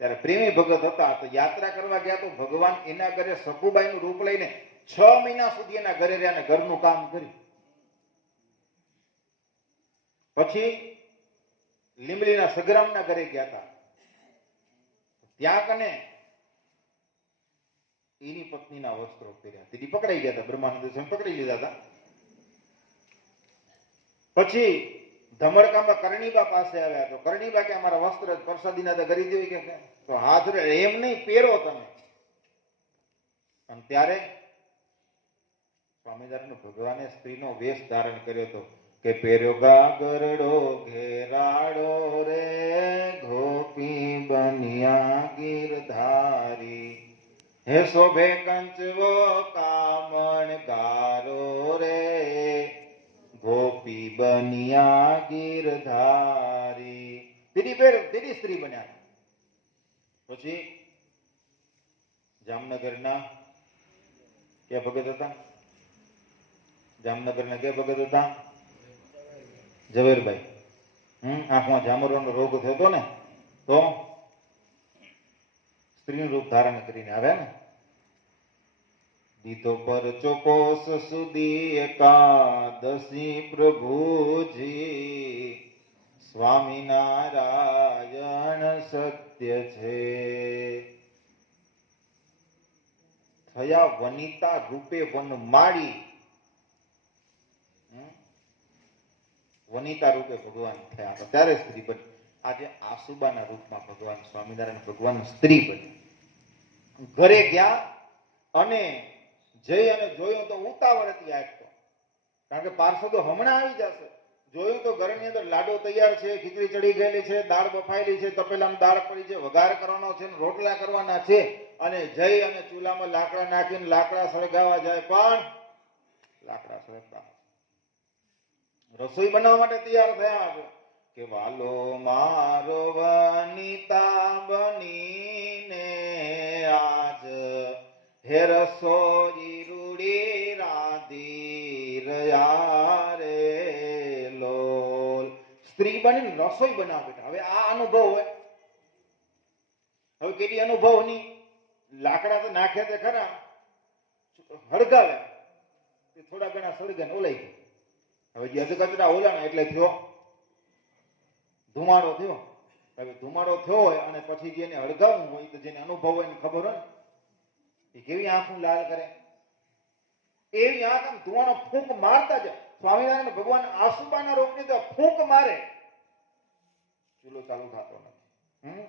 ત્યારે પ્રેમી ભગત હતા, તો યાત્રા કરવા ગયા તો ભગવાન એના ઘરે સકુબાઈનું રૂપ લઈને 6 મહિના સુધી એના ઘરે રહ્યા અને ઘરનું કામ કર્યું. પછી લીંબડીના સગરામના ઘરે ગયા હતા, ત્યાં કને એની પત્નીના વસ્ત્રો પહેર્યા, તેથી પકડાઈ ગયા હતા. બ્રહ્માનંદ સ્વામી પકડી લીધા હતા. પછી ધમડકામાં કરણીબા પાસે આવ્યા તો કરણીબા કે અમારા વસ્ત્ર પ્રસાદીના તો કરી દેવી કે તો હાથ એમ નહીં પહેરો તમે. અને ત્યારે સ્વામિનારાયણ ભગવાને સ્ત્રીનો વેશ ધારણ કર્યો હતો કે પહેર્યો ગાગરડો ઘેરાડો રે ગોપી બનિયા ગીરધારી, હે શોભે કંચવો કામણ ગારો રે ગોપી બનિયા ગીરધારી. તેરી સ્ત્રી બન્યા. પછી જામનગરના ક્યાં ભગત હતા? જામનગરના ક્યાં ભગત હતા? ઝવેરભાઈ. આંખમાં ઝામરવાનો રોગ થયો ને તો સ્ત્રીનું રૂપ ધારણ કરીને આવ્યા ને. દીધો પર ચોકોસ સુધી એકાદશી પ્રભુજી, સ્વામિનારાયણ સત્ય છે. થયા વનિતા રૂપે વનમાળી. વનિતા રૂપે ભગવાન થયા ત્યારે સ્ત્રી બની. આજે આસુબાના રૂપમાં ભગવાન સ્વામિનારાયણ ભગવાન સ્ત્રી બની ઘરે ગયા અને જઈ અને જોયું તો ઉતાવળ હતી આંખ તો, કારણ કે પાર્ષદો હમણાં આવી જશે. જોયું તો ઘરની અંદર લાડો તૈયાર છે, ખીચડી ચડી ગયેલી છે, દાળ બફાયેલી છે, તપેલામાં દાળ પડી છે, વઘાર કરવાનો છે, રોટલા કરવાના છે, અને જઈ અને ચૂલામાં લાકડા નાખીને લાકડા સળગાવવા જાય, પણ લાકડા સળગતા રસોઈ બનાવવા માટે તૈયાર થયા છે કે વાલો મારો વનિતા બનીને આજ હે રસોઈ રૂડી રાધી રહ્યા રે લોલ. સ્ત્રી બનીને રસોઈ બનાવ બેટા. હવે આ અનુભવ હોય, હવે કેટલી અનુભવ ની લાકડા તો નાખે તે ખરા, હળગાવે તે થોડા ઘણા સળગે ને ઓલાઈ ગયું. હવે જે અધકચરા ઓલાણા એટલે થયો ધુમાડો થયો. હવે ધુમાડો થયો હોય અને પછી જેને હળગાવવું હોય તો જેને અનુભવ હોય ને ખબર હોય એ કેવી આંખું લાલ કરે, એવી આંખ આમ ધુમાડો ફૂંક મારતા જાય. સ્વામિનારાયણ ભગવાન આસુબાના રોગની તો ફૂંક મારે, ચૂલો ચાલુ થતો નથી.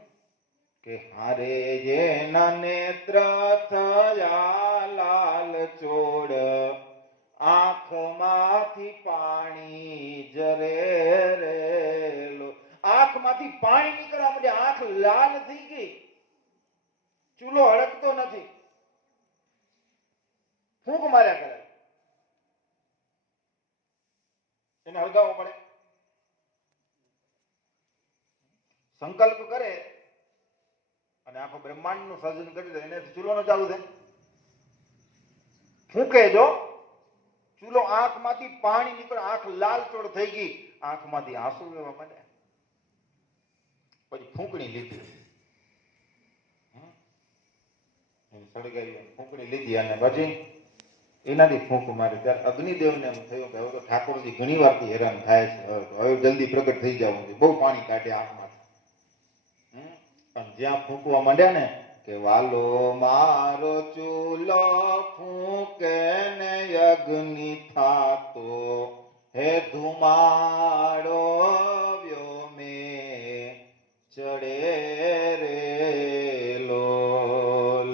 કે હારે જેના નેત્ર થયા લાલ ચોડ, આંખમાંથી પાણી જરે રેલો. આંખમાંથી પાણી નીકળવા માટે આંખ લાલ થઈ ગઈ, ચૂલો હળકતો નથી, ફૂંક માર્યા કરે. એને હળગાવવો પડે, સંકલ્પ કરે અને આખો બ્રહ્માંડ નું સર્જન કરી દે, એને ચૂલો નો ચાલુ થાય. ફૂંકે જો ચૂલો, આંખમાંથી પાણી નીકળે, આંખ લાલ ચોળ થઈ ગઈ, આંખમાંથી આંસુ વહેવા માંડે. પછી ફૂંકણી લીધી, સળગાવી ફૂંકણી લીધી અને પછી એનાથી ફૂંક મારી. ત્યારે અગ્નિદેવને એમ થયું કે હવે તો ઠાકોરજી ઘણી વારથી હેરાન થાય છે, હવે જલ્દી પ્રગટ થઈ જવું છે, બહુ પાણી કાઢે આંખમાંથી. પણ જ્યાં ફૂંકવા માંડ્યા ને કે વાલો મારો ચૂલો ફૂંકે ને અગ્નિ થાતો, હે ધુમાડો વ્યોમે ચડે રે લોલ.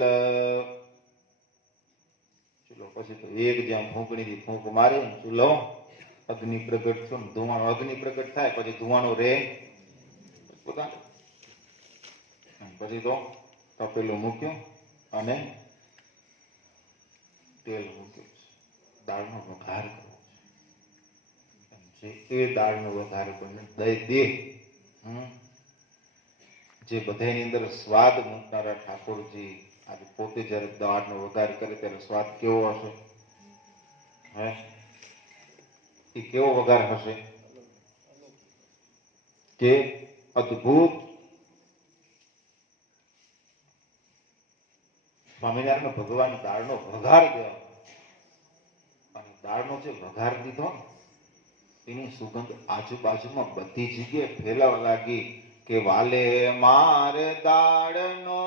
ચૂલો પછી તો એક જ્યાં ફૂંકણીથી ફૂંક મારી, ચૂલો અગ્નિ પ્રગટ થયો, ધુમાડો અગ્નિ પ્રગટ થાય, પછી ધુમાડો રે પોતાને. પછી તો તપેલું મૂક્યું અને તેલ મૂક્યું, દાળનો વઘાર કરવો છે. એ દાળનો વઘાર બને દે જે બધાની અંદર સ્વાદ મૂકનારા ઠાકોરજી આજે પોતે જયારે દાળનો વઘાર કરે ત્યારે સ્વાદ કેવો હશે? હે, એ કેવો વઘાર હશે કે અદ્ભુત. સ્વામિનારાયણ ભગવાન દાળનો વઘાર દેવા, અને દાળનો જે વઘાર દીધો ને એની સુગંધ આજુબાજુમાં બધી જગ્યાએ ફેલાવા લાગી કે વાલે મારે દાળનો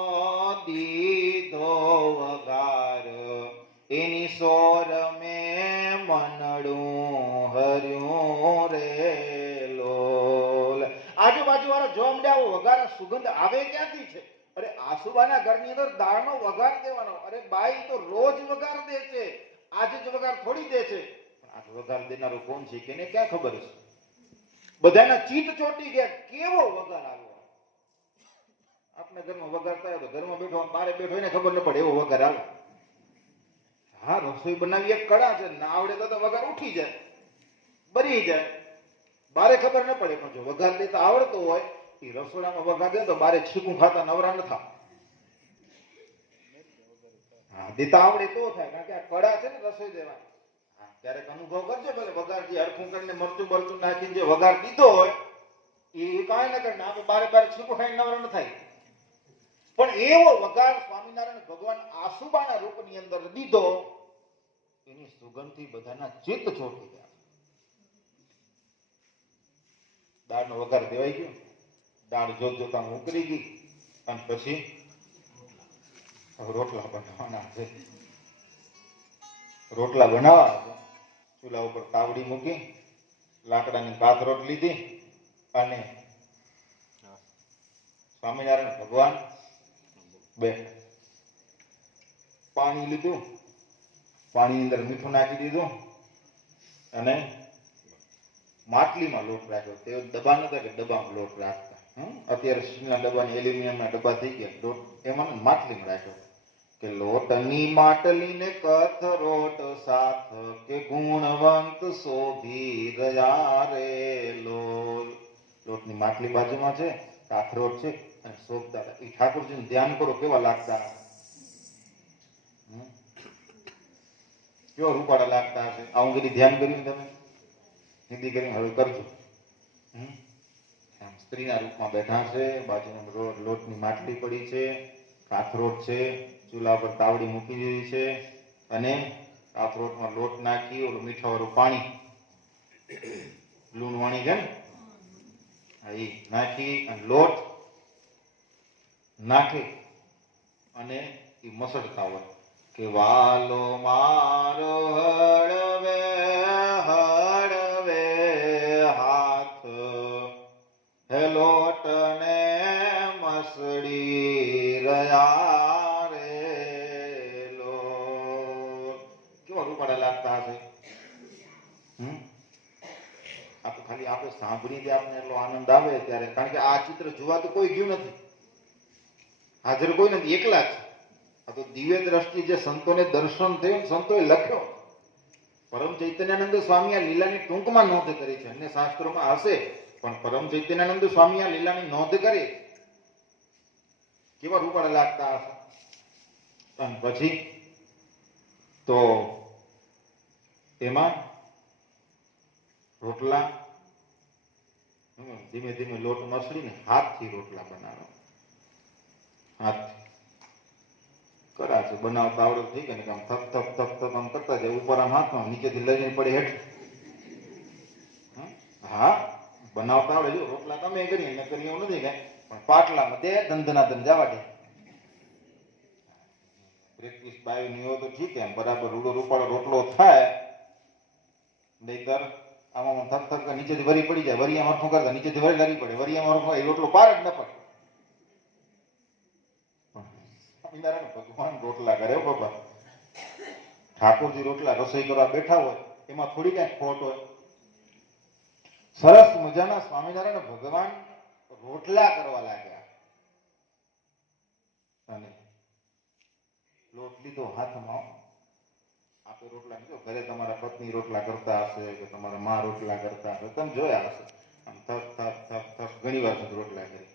દીધો વઘાર, એની સોર મેં મનડું હર્યું રે લોલ. આજુબાજુ વાળા જોવા મળ્યા વઘાર સુગંધ આવે ક્યાંથી છે? અરે આસુબાના ઘરની અંદર દાળનો વઘાર દેવાનો. અરે બાઈ તો રોજ વઘાર દે છે, આજે જ વઘાર થોડી દે છે. પણ આજ વઘાર દેનારો કોણ છે કે એને ક્યાં ખબર છે? બધાના ચીત ચોટી ગયા, કેવો વઘાર આવ્યો. આપણે ઘરમાં વઘાર થાય તો ઘરમાં બેઠો બારે બેઠો એને ખબર ન પડે એવો વઘાર આવે. હા, રસોઈ બનાવી એક કળા છે, ના આવડે તો વઘાર ઉઠી જાય, બરી જાય, બારે ખબર ન પડે. પણ જો વઘાર દેતા આવડતો હોય, એ રસોડામાં વઘાર દે તો બારે છીકું ખાતા નવરા ન થા. હા, દેતા આવડે તો થાય, કારણ કે આ કળા છે ને રસોઈ દેવાની. હા, ક્યારેક અનુભવ કરજો ભલે વઘાર જે હરખું કરીને મરચું બરચું નાખીને જે વઘાર દીધો હોય એ કાંઈ ન કરે, આપણે બારે બારે છીકું ખાઈને નવરા ન થાય. પણ એવો વઘાર સ્વામિનારાયણ ભગવાન આસુબાના રૂપની અંદર દીધો, એની સુગંધથી બધાના ચિત્ત ચોંટી ગયા. દાળનો વઘાર દેવાઈ ગયો, દાળ જોત જોતા ઉકળી ગઈ, અને પછી રોટલા બનાવવાના છે. રોટલા બનાવવા ચૂલા ઉપર તાવડી મૂકી, લાકડાની પાથરોટ લીધી અને સ્વામિનારાયણ ભગવાન બેઠા, પાણી લીધું, પાણીની અંદર મીઠું નાખી દીધું અને માટલીમાં લોટ રાખ્યો. તે ડબ્બા નતા કે ડબ્બામાં લોટ રાખતા. અત્યારે સ્ટીલના ડબ્બા ને એલ્યુમિનિયમના ડબ્બા થઈ ગયા. લોટ એમાં માટલીમાં રાખ્યો કે લોટની માટલીને કથરોટ સાથ કે ગુણવંત શોભી રહ્યા રે લોલ. લોટની માટલી બાજુમાં છે, કાથરોટ છે અને શોભતા હતા. એ ઠાકોરજીનું ધ્યાન કરો કેવા લાગતા હશે, કેવા રૂપાળા લાગતા હશે. આવું કદી ધ્યાન કર્યું તમે? હિન્દી કરીને હવે કરજો. સ્ત્રીના રૂપમાં બેઠા છે, બાજુમાં લોટની માટલી પડી છે, કાથરોટ છે, ચૂલા પર તાવડી મૂકી દીધી છે અને કાથરોટમાં લોટ નાખી ઓલું મીઠાવાળું પાણી, લૂણ વાણી છે ને એ નાખી અને લોટ નાખી અને એ મસળતા હોય કે વાલો મારો હળવે હળવે હાથ હે લોટને મસળી રહ્યા રે લોટ. કેવા રૂપાળા લાગતા હશે. આ તો ખાલી આપણે સાંભળીને આપણને એટલો આનંદ આવે ત્યારે, કારણ કે આ ચિત્ર જોવા તો કોઈ ગયું નથી, હાજર કોઈ નથી, એકલા જ. આ તો દિવ્ય દ્રષ્ટિ જે સંતોને દર્શન થયું, સંતોએ લખ્યો. પરમ ચૈતન્યાનંદ સ્વામી આ લીલાની ટૂંકમાં નોંધ કરી છે, અન્ય શાસ્ત્રોમાં હશે પણ પરમ ચૈતન્યાનંદ સ્વામી આ લીલાની નોંધ કરી. કેવા રૂપાળા લાગતા હશે. અને પછી તો એમાં રોટલા ધીમે ધીમે લોટ મસળીને હાથથી રોટલા બનાવો. હાથથી કરા છે, બનાવતા આવડે થઈ ગયા ને આમ થપ થપ થપ થપ આમ કરતા જાય. ઉપર આમ હાથમાં, નીચેથી લઈને પડે હેઠ. હા, બનાવતા આવડે. જો રોટલા તમે કરીએ ને કરીએ એવું નથી કઈ, પણ પાટલામાં દે ધંધના ધન જવા દે. પ્રેક્ટિસ બાયું ની હોય તો ઠીક, એમ બરાબર રૂડો રૂપાળો રોટલો થાય. નહીતર આમાં થક થક નીચેથી વરી પડી જાય. વરિયા મરફું કરતા નીચેથી વરી લાગી પડે. વરિયા મરફું એ રોટલો પાર જ ન પડે. સ્વામિનારાયણ ભગવાન રોટલા કરે બાપા. ઠાકોરજી રોટલા રસોઈ કરવા બેઠા હોય એમાં થોડી કઈ ખોટ હોય. સરસ મજાના સ્વામિનારાયણ ભગવાન રોટલા કરવા લાગ્યા અને લોટ લીધો હાથમાં. આપણે રોટલા લીધો, ઘરે તમારા પત્ની રોટલા કરતા હશે કે તમારા મા રોટલા કરતા હશે, તમે જોયા હશે. આમ થપ થપ થપ થપ ઘણી વાર સુધી રોટલા કરી.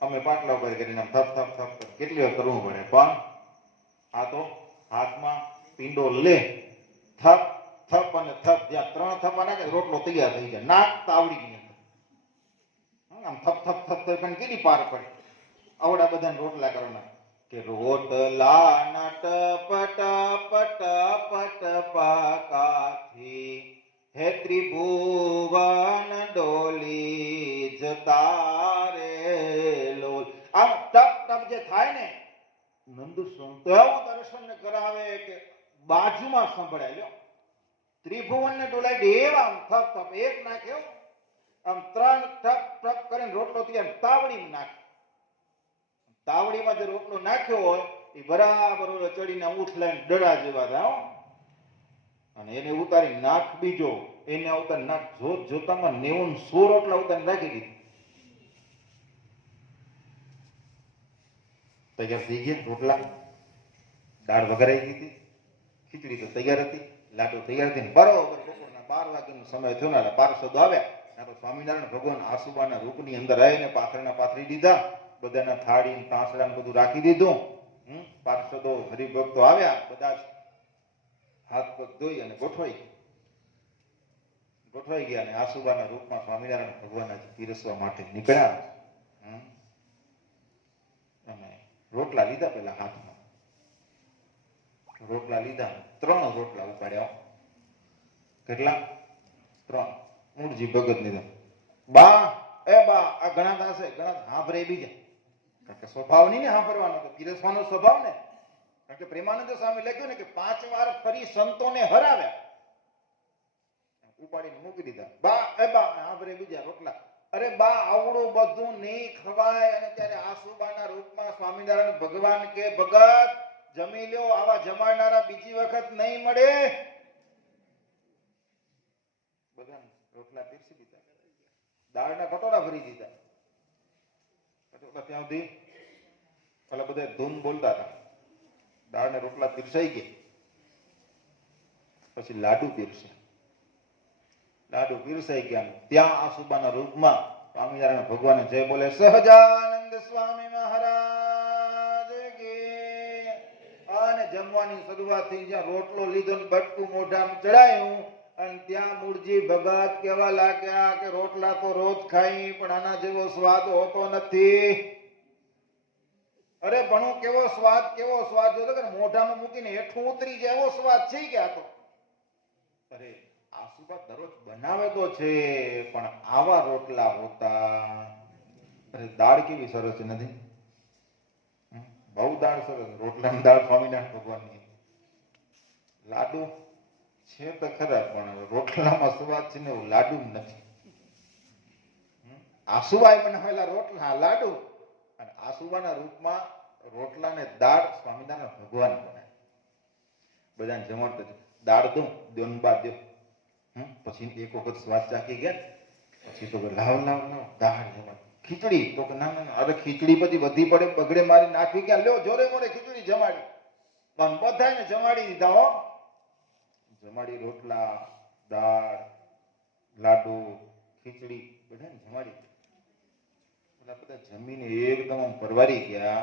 અમે પાટલા ઉપર કરીને આમ થપ થપ થપ કેટલી વાર કરવું પડે, પણ આ તો હાથમાં પીંડો લે, થપ થપ અને થપ, જ્યાં 3 થપ્પા નાખે રોટલો તૈયાર થઈ જાય. નાક તાવડીની અંદર આમ થપ થપ થપ થપ પણ કેટલી પાર પડે. આવડા બધા રોટલા કરવાના કે રોટલા નટ પટ પટ પટ પાકાથી હે ત્રિભુવન ડોલી જતા રે લોલ. આમ ટપ ટપ જે થાય ને, નંદુ સંતો એવું દર્શન કરાવે કે બાજુમાં સંભળાય. ત્રિભુવન ને ડોલાય દેવા આમ થપ થપ એક નાખ્યો, આમ 3 ટપ ટપ કરીને રોટલો તૈયાર. તાવડીમાં નાખે, તાવડીમાં જે રોટલો નાખ્યો હોય એ બરાબર ચડીને ઊઠ લઈને ડડા જેવા થાય. અને એને ઉતારી નાખ બીજો, એને ઉતારી નાખ જોત જોતામાં 90 રોટલા ઉતારી રાખી દીધી. તૈયાર થઈ ગયા રોટલા. દાળ વઘારાઈ ગઈ હતી, ખીચડી તો તૈયાર હતી, લાડુ તૈયાર હતી. બરોબર બપોરના 12 વાગ્યાનો સમય થયો ને પાર્ષદો આવ્યા. તો સ્વામિનારાયણ ભગવાન આસુબાના રૂપની અંદર આવીને પાથરણા પાથરી દીધા. બધાના થાળી તાંસડા બધું રાખી દીધું. પાર્ષદો હરિભક્તો આવ્યા, બધા હાથ પગ ધોઈ અને ગોઠવાઈ ગયા અને આસુબાના રૂપમાં સ્વામિનારાયણ ભગવાન પીરસવા માટે નીકળ્યા. અને રોટલા લીધા. પેલા હાથમાં રોટલા લીધા, 3 રોટલા ઉપાડ્યા. કેટલા? 3. મૂળજી ભગત લીધા. બા એ બા આ ઘણા થશે, ઘણા હાંભરે બીજા. કારણ કે સ્વભાવ નહીં ને હાંભરવાનો, તો પીરસવાનો સ્વભાવ ને. કારણ કે પ્રેમાનંદ સ્વામી લખ્યું ને કે 5 વાર ફરી સંતોને હરાવ્યા. ઉપાડીને મૂકી દીધા. બા એ બા હાંભરે બીજા રોટલા. અરે બા આવડું બધું નહીં ખવાય. અને ત્યારે આસુબાના રૂપમાં સ્વામિનારાયણ ભગવાન કે ભગત જમી લ્યો, આવા જમાડનારા બીજી વખત નહીં મળે. બધાને રોટલા પીરસી દીધા, દાળના કટોરા ભરી દીધા. ત્યાં સુધી પેલા બધા ધૂમ બોલતા હતા. દાળ ને રોટલા પીરસાઈ ગયા, પછી લાડુ પીરસે. લાડુ પીરસાઈ ગયા, ત્યાં આસુબાના રૂપમાં સ્વામિનારાયણ ભગવાન જય બોલે. સહજાનંદ સ્વામી મહારાજ કે. અને જમવાની શરૂઆત થઈ, જ્યાં રોટલો લીધો ને બટકું મોઢામાં ચડાયું, અને ત્યાં મૂળજી ભગત કેવા લાગ્યા કે રોટલા તો રોજ ખાઈ, પણ આના જેવો સ્વાદ હોતો નથી. અરે ભણું કેવો સ્વાદ જોતો કે મોઢામાં મૂકીને હેઠું ઉતરી જાય એવો સ્વાદ છે કે આ તો. અરે આસુબા દરરોજ બનાવે તો છે, પણ આવા રોટલા હોતા. અરે દાળ કેવી સરસ નથી? બહુ દાળ સરસ. રોટલાની દાળ સ્વામિનારાયણ ભગવાનની. લાડુ છે તો ખરા, પણ રોટલામાં સ્વાદ છે ને એવું લાડુ નથી. આસુબાએ બનાવેલા રોટલા લાડુ, અને આસુબાના રૂપમાં રોટલા ને દાળ સ્વામિનારાયણ ભગવાન બનાવે. બધાને જમાડતા દાળ દઉં, દોનબા દો. પછી એક વખત સ્વાદ ચાખી ગયા, પછી તો લાવ દાળ જમાડ. ખીચડી તો કે ના ના, અરે ખીચડી પછી વધી પડે, બગડે મારી નાખવી ક્યાં? લ્યો જોરે મોરે ખીચડી જમાડી. પણ બધાને જમાડી દીધા હો. જમાડી રોટલા, દાળ, લાડુ, ખીચડી બધાને જમાડી. બધા જમીને એકદમ પરવારી ગયા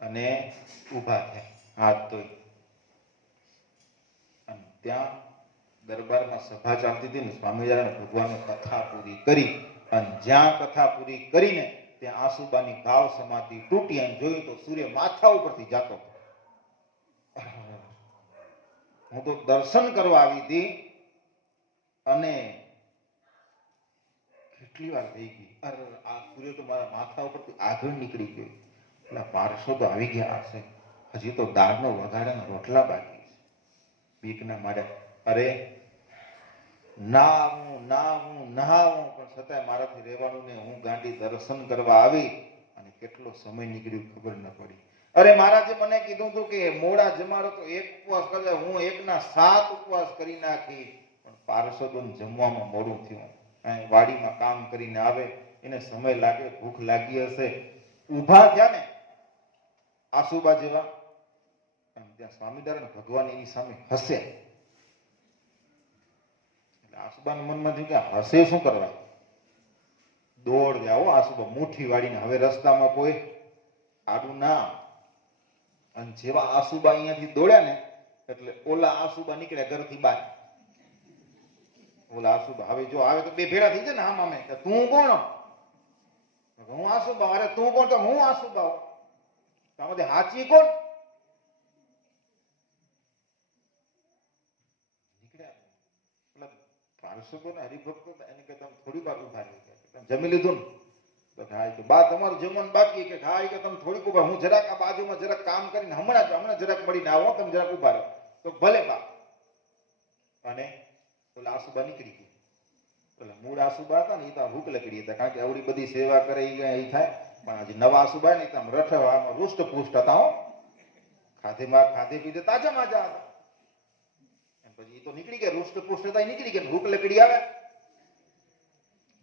અને ઊભા થયા, હાથ ધોઈ. અને ત્યાં દરબારમાં સભા ચાલતી હતી ને, સ્વામિનારાયણ ભગવાને કથા પૂરી કરી. અને જ્યાં કથા પૂરી કરીને ત્યાં આસુબાની ભાવ સમાધિ તૂટી. અને જોયું તો સૂર્ય માથા ઉપરથી જાતો. હું તો દર્શન કરવા આવી હતી, અને કેટલી વાર થઈ ગઈ. અરે આ સૂર્ય તો મારા માથા ઉપરથી આગળ નીકળી ગયો. એટલે પારસો તો આવી ગયા હશે, હજી તો દાળનો વઘારેના રોટલા બાકી છે. બીકના મારે અરે નાહવું પણ છતાંય મારાથી રહેવાનું ને. હું ગાંડી દર્શન કરવા આવી, અને કેટલો સમય નીકળ્યો ખબર ન પડી. અરે મહારાજે મને કીધું હતું કે મોડા જમાડો તો એક ઉપવાસ કરે. હું એકના 7 ઉપવાસ કરી નાખી, પણ પાર્ષદોને જમવામાં મોડું થયું. વાડીમાં કામ કરીને આવે, એને સમય લાગે, ભૂખ લાગી હશે. ઊભા થયા ને આસુબા જેવા, ત્યાં સ્વામિનારાયણ ભગવાન એની સામે હસે. એટલે આસુબાના મનમાં થયું કે હસે શું કરવા? દોડ જાઓ આસુબા મુઠ્ઠી વાળીને. હવે રસ્તામાં કોઈ આડું ના. અને જેવા આસુબા અહીંયાથી દોડ્યા ને, એટલે ઓલા આસુબા નીકળ્યા ઘરથી બહાર. ઓલા આસુબા હવે જો આવે તો બે ભેળા થઈ જાય ને. આમ અમે તું કોણ? હું આસુબા. અરે તું કોણ? તો હું આસુબા. આમાંથી હાચી કોણ? નીકળ્યા પાર્ષદો ને હરિભક્તો એને કે તમે થોડી વાર ઉભા રહી ગયા, જમી લીધું ને? તો હા તો બા તમારું જમવાનું બાકી. કે હા કે તમે થોડીક ઉભા, હું જરાક આ બાજુમાં જરાક કામ કરીને હમણાં જરાક મળીને આવો, તમે જરાક ઉભા રહો. તો ભલે બા. અને ઓલા આસુબા નીકળી ગયા. એટલે મૂળ આસુબા હતા ને એ તો ભૂખ લકડી હતા, કારણ કે આવડી બધી સેવા કરે એ થાય. પણ હજી નવા આસુબા ને તમે રઠવામાં રૂષ્ટ પુષ્ટ હતા. હો ખાધે પીધે તાજા માજા હતા. પછી એ તો નીકળી ગયા, રૂષ્ટ પુષ્ટ હતા, નીકળી ગયા. ભૂખ લકડી આવે.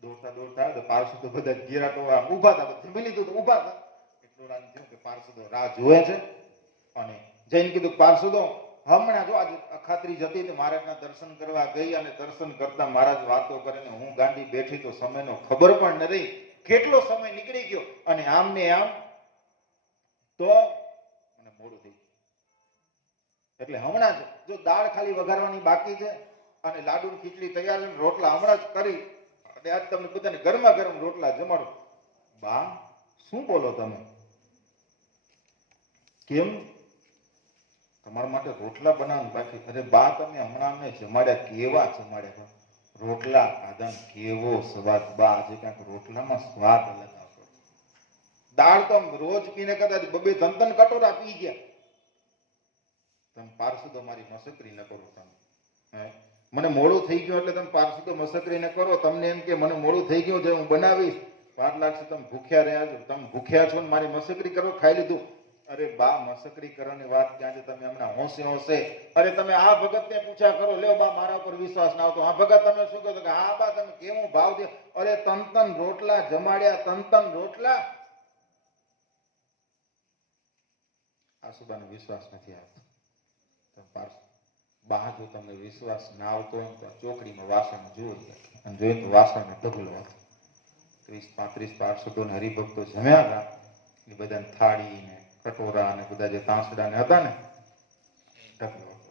દોડતા તો પાર્ષદો બધા ગેરાટો ઉભા હતા. જમી લીધું તો ઉભા હતા. એટલું રાત થયું કે પાર્ષદો રાહ જોવે છે. અને જઈને કીધું પાર્ષદો હમણાં જો આજે અખાત્રી જતી હતી, મહારાજના દર્શન કરવા ગઈ, અને દર્શન કરતા મહારાજ વાતો કરીને હું ગાંડી બેઠી તો સમયનો ખબર પણ ન રહી. કેટલો સમય નીકળી ગયો, અને આમ ને આમ તો મને મોડું થઈ ગયું. એટલે હમણાં જ જો દાળ ખાલી વઘારવાની બાકી છે, અને લાડુ ખીચડી તૈયાર, રોટલા હમણાં જ કરી, અને આજ તમને બધાને ગરમા ગરમ રોટલા જમાડું. બા શું બોલો તમે? કેમ તમારા માટે રોટલા બનાવવાનું બાકી? અરે બા તમે હમણાં અમને જમાડ્યા, કેવા જમાડ્યા? રોટલા ખાધા, કેવો સ્વાદ બા! આજે ક્યાંક રોટલામાં સ્વાદ અલગ આવતો. દાળ તો રોજ પીને કદાચ 2-3 કટોરા પી ગયા. તમે પાર્ષદો મારી મસકરી ન કરો. તમે મને મોડું થઈ ગયું એટલે તમે પારસી તો મસકરીને કરો. તમને એમ કે મને મોડું થઈ ગયું છે હું બનાવીશ, વાર લાગશે, તમે ભૂખ્યા રહ્યા છો, તમે ભૂખ્યા છો ને મારી મસકરી કરો, ખાઈ લીધું. અરે બા, મસકરી કરવાની વાત ક્યાં છે? તમે હમણાં હોશે હોશે. અરે તમે આ ભગતને પૂછા કરો, લ્યો બા મારા ઉપર વિશ્વાસ ના આવતો. આ ભગત તમે શું કહો છો? કે હા બા તમે કેવું ભાવ દે. અરે તન રોટલા જમાડ્યા, તન રોટલા. આસુબાનો વિશ્વાસ નથી આવતો. બા જો તમને વિશ્વાસ ના આવતો હોય તો ચોકડીમાં વાસણ જુઓ અને જોઈએ તો વાસણ ઢગલો હતો. 30-35 પાર્ષદોને હરિભક્તો જમ્યા હતા. એ બધાને થાળી ને કટોરા ને બધા જે તાંસડા ને હતા ને ઢગલો હતો.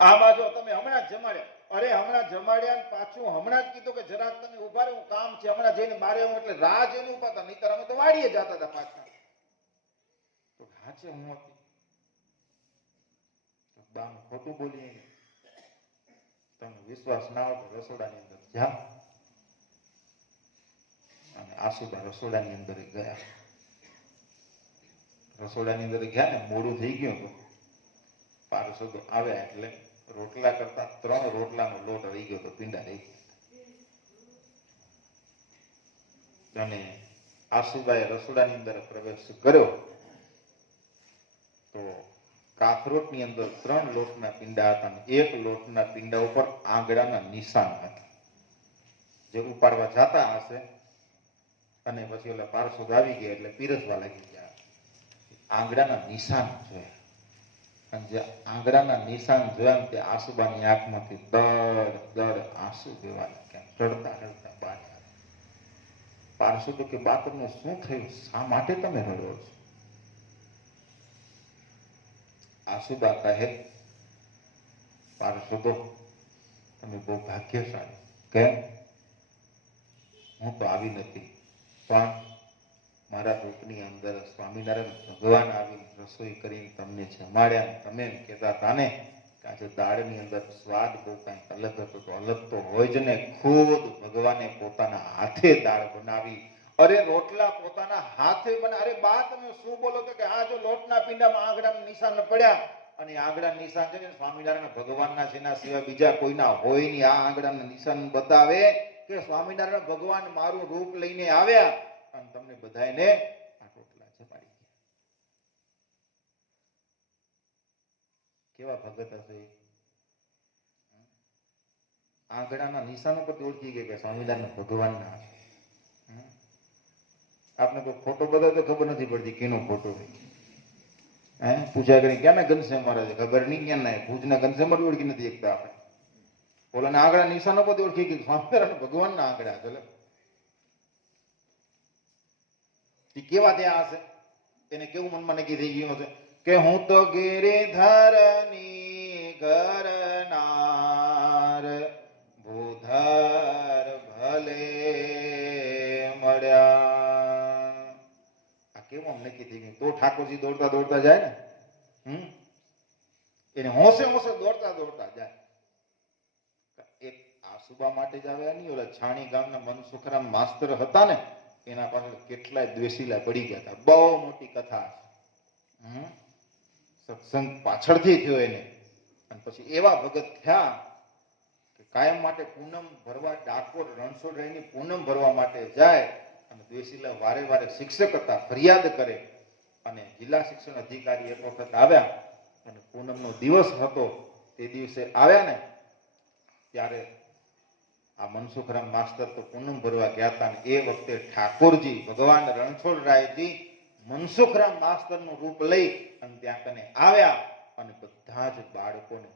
આ બાજુ તમે હમણાં જમાડ્યા. અરે હમણાં જમાડ્યા ને પાછું હમણાં જ કીધું કે જરાક તમે ઉભા રહો, કામ છે, હમણાં જઈને બારે હું. એટલે રાહ જોઈને ઉભા હતા, નહીતર અમે તો વાડીએ જતા હતા પાછા. તો હાચે હું હતી. બાનું ખોટું બોલીએ, તમને વિશ્વાસ ના આવે તો રસોડાની અંદર જાઓ. અને આસુબા રસોડાની અંદર ગયા. રસોડાની અંદર ગયા ને મોડું થઈ ગયું હતું. પાર્ષદો આવ્યા એટલે રોટલા કરતા 3 રોટલાનો લોટ રહી ગયો હતો, પીંડા રહી ગયા. અને આસુબાએ રસોડાની અંદર પ્રવેશ કર્યો તો કાથરોટની અંદર 3 લોટના પીંડા હતા અને 1 લોટના પીંડા ઉપર આંગળાના નિશાન હતા. જે ઉપાડવા જતા હશે અને પછી ઓલા પાર્ષદ આવી ગયા એટલે પીરસવા લાગી ગયા. આંગળાના નિશાન જોયા અને જે આંગળાના નિશાન જોયા ને તે આસુબાની આંખમાંથી દળ આંસુ બેવા લાગ્યા. રડતા રડતા બહાર આવ્યા. પાર્ષદો કે બા તમને શું થયું? શા માટે તમે રડો છો? આસુબા કહે, પાર્ષદો તમે બહુ ભાગ્યશાળી. કેમ? હું તો આવી નથી, પણ મારા રૂપની અંદર સ્વામિનારાયણ ભગવાન આવીને રસોઈ કરીને તમને જમાડ્યા. તમે એમ કહેતા હતા ને કે આજે દાળની અંદર સ્વાદ બહુ કાંઈક અલગ હતો. તો અલગ તો હોય જ ને. ખુદ ભગવાને પોતાના હાથે દાળ બનાવી. અરે રોટલા પોતાના હાથે બના. અરે બા તમે શું બોલો છો? કે આ જો લોટના પીંડામાં આંગળાના નિશાન પડ્યા અને આંગળાના નિશાન છે ને સ્વામિનારાયણ ભગવાનના છે, એના સિવાય બીજા કોઈના હોય નહીં. આ આંગળાના નિશાન બતાવે કે સ્વામિનારાયણ ભગવાન મારું રૂપ લઈને આવ્યા અને તમને બધાને આ રોટલા જમાડી ગયા. કેવા ભગત હશે? આંગળાના નિશાન પરથી ઓળખી ગયા કે સ્વામિનારાયણ ભગવાનના. આપને કોઈ ફોટો બતાવે તો ખબર નથી પડતી કેનો ફોટો હોય. પૂછા કરી ક્યાં ઘનશ્યામ મહારાજ? ખબર નહીં ક્યાં ના. ભુજના ઘનશ્યામ જ ઓળખી નથી એકતા આપણે. ઓલાના આંગળા નિશાનો પરથી ઓળખી ગયું સ્વામિનારાયણ ભગવાનના આંગળા. ચલો કેવા ત્યાં હશે? એને કેવું મનમાં નક્કી થઈ ગયું હશે કે હું તો ગિરિધરની ઘરનાર ભૂધર ભલે મળ્યા. આ કેવું આમ નક્કી થઈ ગયું? તો ઠાકોરજી દોડતા દોડતા જાય ને, એને હોંશે હોંશે દોડતા દોડતા જાય. એક આસુબા માટે જ આવ્યા નહીં, ઓલા છાણી ગામના મનસુખરામ માસ્તર હતા ને એના પાછળ કેટલાય દ્વેષીલા પડી ગયા હતા. બહુ મોટી કથા. સત્સંગ પાછળથી થયો એને. અને પછી એવા ભગત થયા કે કાયમ માટે પૂનમ ભરવા ડાકોર રણછોડરાયની પૂનમ ભરવા માટે જાય અને દ્વેષીલા વારે વારે શિક્ષક હતા, ફરિયાદ કરે. અને જિલ્લા શિક્ષણ અધિકારી એક વખત આવ્યા અને પૂનમનો દિવસ હતો. તે દિવસે આવ્યા ને ત્યારે આ મનસુખરામ માસ્તર તો પૂનમ ભરવા ગયા હતા. એ વખતે ઠાકોરજી ભગવાન રણછોડરાયજી મનસુખરામ માસ્તરનું રૂપ લઈ અને ત્યાં કને આવ્યા અને બધા જ બાળકોને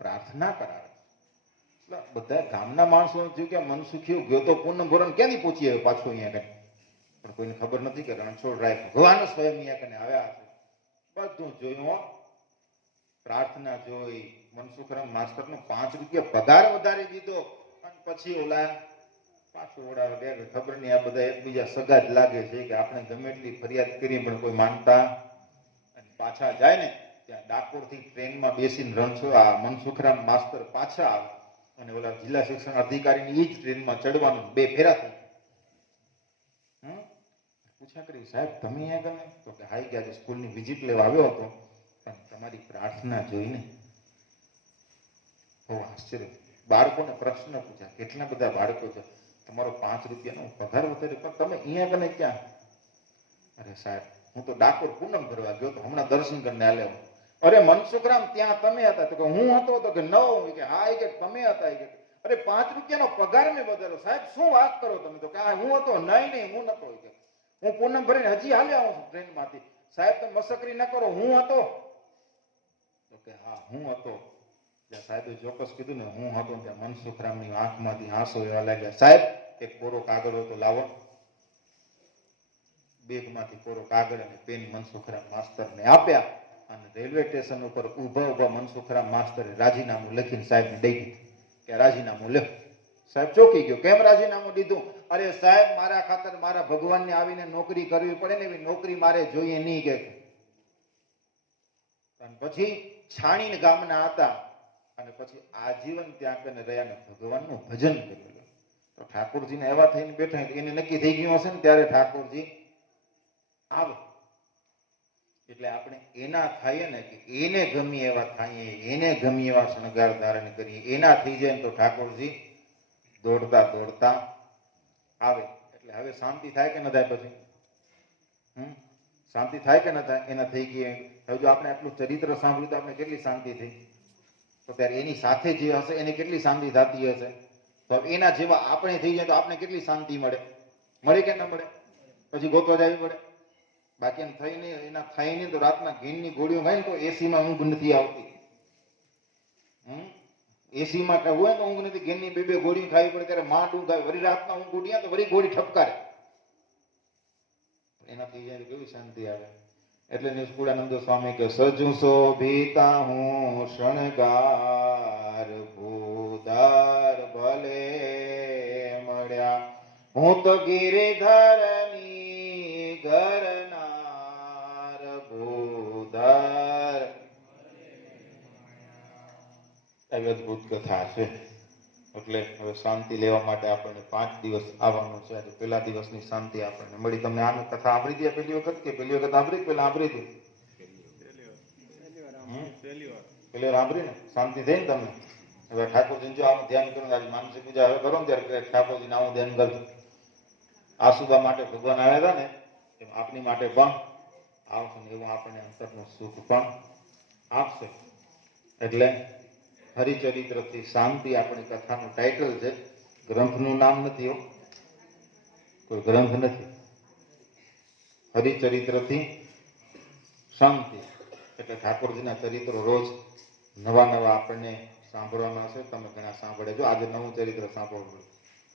પ્રાર્થના કરાવે. બધા ગામના માણસો થયું કે મનસુખીઓ ગયો તો પૂનમ ભરવા ક્યાંથી પહોંચી આવ્યો પાછો અહીંયા કને? પણ કોઈને ખબર નથી કે રણછોડરાય ભગવાન સ્વયં અહીંયા કને આવ્યા છે. બધું જોયું, પ્રાર્થના જોઈ. મનસુખરામ માસ્તરનો 5 રૂપિયા પગાર વધારી દીધો. પછી ઓલા પાછું ઓળાવે કે ખબર નહીં આ બધા એકબીજા સગા જ લાગે છે કે આપણે ગમે એટલી ફરિયાદ કરી પણ કોઈ માનતા. અને પાછા જાય ને ત્યાં ડાકોર થી ટ્રેનમાં બેસીને આ મનસુખરામ માસ્તર પાછા આવે અને ઓલા જિલ્લા શિક્ષણ અધિકારીની એ જ ટ્રેનમાં ચડવાનું. 2 ફેરા થઈ. પૂછા કરી સાહેબ તમે અહીંયા ગમે? તો કે હાઈ કે આજે સ્કૂલની વિઝિટ લેવા આવ્યો હતો પણ તમારી પ્રાર્થના જોઈને બહુ આશ્ચર્ય. બાળકોને પ્રશ્ન પૂછ્યા, કેટલા બધા બાળકો છે, તમારો 5 રૂપિયાનો પગાર વધારે, પણ તમે અહીંયા કને ક્યાં? અરે સાહેબ, હું તો ડાકોર પૂનમ ભરવા ગયો તો હમણાં દર્શન કરીને આલ્યો. અરે મનસુખરામ, ત્યાં તમે હતા? તો કે હું હતો. તો કે નવ. કે હા. કે તમે હતા? કે અરે 5 રૂપિયાનો પગાર મેં વધારો. સાહેબ શું વાત કરો તમે? તો કે હા હું હતો. નહીં હું નતો. કે હું પૂનમ ભરીને હજી હાલ્યા આવું છું ટ્રેનમાંથી. સાહેબ તમે મસ્કરી ન કરો, હું હતો. તો કે હા હું હતો. ત્યાં સાહેબે ચોક્કસ કીધું ને હું હતો. ત્યાં મનસુખરામની આંખમાંથી આંસુ એવા લાગ્યા. સાહેબ એક કોરો કાગળ હોય તો લાવો. બેગમાંથી કોરો કાગળ અને પેન મનસુખરામ માસ્તરને આપ્યા અને રેલવે સ્ટેશન ઉપર ઊભા મનસુખરામ માસ્તરે રાજીનામું લખીને સાહેબને દઈ દીધું કે રાજીનામું લ્યો. સાહેબ ચોંકી ગયો. કેમ રાજીનામું દીધું? અરે સાહેબ, મારા ખાતર મારા ભગવાનને આવીને નોકરી કરવી પડે ને, એવી નોકરી મારે જોઈએ નહીં. કે અને પછી છાણીને ગામના હતા અને પછી આજીવન ત્યાં કને રહ્યા ને ભગવાનનું ભજન કર્યું. તો ઠાકોરજીને એવા થઈને બેઠા, એને નક્કી થઈ ગયું હશે ને ત્યારે ઠાકોરજી આવે. એટલે આપણે એના થાય ને કે એને ગમી એવા થાય, એને ગમી એવા શણગાર ધારણ કરીએ, એના થઈ જાય ને તો ઠાકોરજી દોડતા દોડતા આવે. એટલે હવે શાંતિ થાય કે ન થાય? પછી શાંતિ થાય કે ન થાય? એના થઈ ગઈ. હવે જો આપણે આટલું ચરિત્ર સાંભળ્યું તો આપણે કેટલી શાંતિ થઈ? તો ત્યારે એની સાથે જે હશે એને કેટલી શાંતિ થતી હશે? તો એના જેવા આપણે થઈ જાય તો આપણે કેટલી શાંતિ મળે? મળે કે ન મળે? પછી ગોતવા જવી પડે. બાકી એમ થઈને એના થાય નહીં તો રાતના ઘીનની ગોળીઓ ખાય ને તો એસીમાં ઊંઘ નથી આવતી. એસીમાં હોય તો ઊંઘ નથી. ઘીનની 2 ગોળી ખાવી પડે ત્યારે માંડ ઊંઘ આવે. વળી રાતના ઊંઘ ઉઠ્યા તો વળી ગોળી ઠપકારે. એનાથી જાય કેવી શાંતિ આવે. એટલે નિષ્કુળાનંદ સ્વામી કે સજુ શોભિતા હું શણગાર ભૂદાર ભલે મળ્યા, હું તો ગિરિધરની ઘરનાર ભૂદાર. એવી અદભુત કથા છે. એટલે હવે શાંતિ લેવા માટે આપણને 5 દિવસ આવવાનું છે. આજે પહેલા દિવસની શાંતિ આપણને મળી. તમને આની કથા સાંભળી હતી પહેલી વખત કે પહેલી વખત સાંભળી? પહેલા સાંભળી હતી? પહેલી વાર સાંભળી ને? શાંતિ થઈ ને તમને? હવે ઠાકોરજી જો આવું ધ્યાન કરો, આજે માનસિક પૂજા હવે કરો ને ત્યારે ઠાકોરજીને આવું ધ્યાન કરજો. આસુબા માટે ભગવાન આવ્યા હતા ને એમ આપણી માટે પણ આવશે ને એવું આપણને અંતરનું સુખ પણ આપશે. એટલે હરિચરિત્રથી શાંતિ આપણી કથાનું ટાઇટલ છે. ગ્રંથનું નામ નથી હો, કોઈ ગ્રંથ નથી. હરિચરિત્રથી શાંતિ એટલે ઠાકોરજીના ચરિત્રો રોજ નવા આપણને સાંભળવાના છે. તમે ઘણા સાંભળે જો. આજે નવું ચરિત્ર સાંભળવું,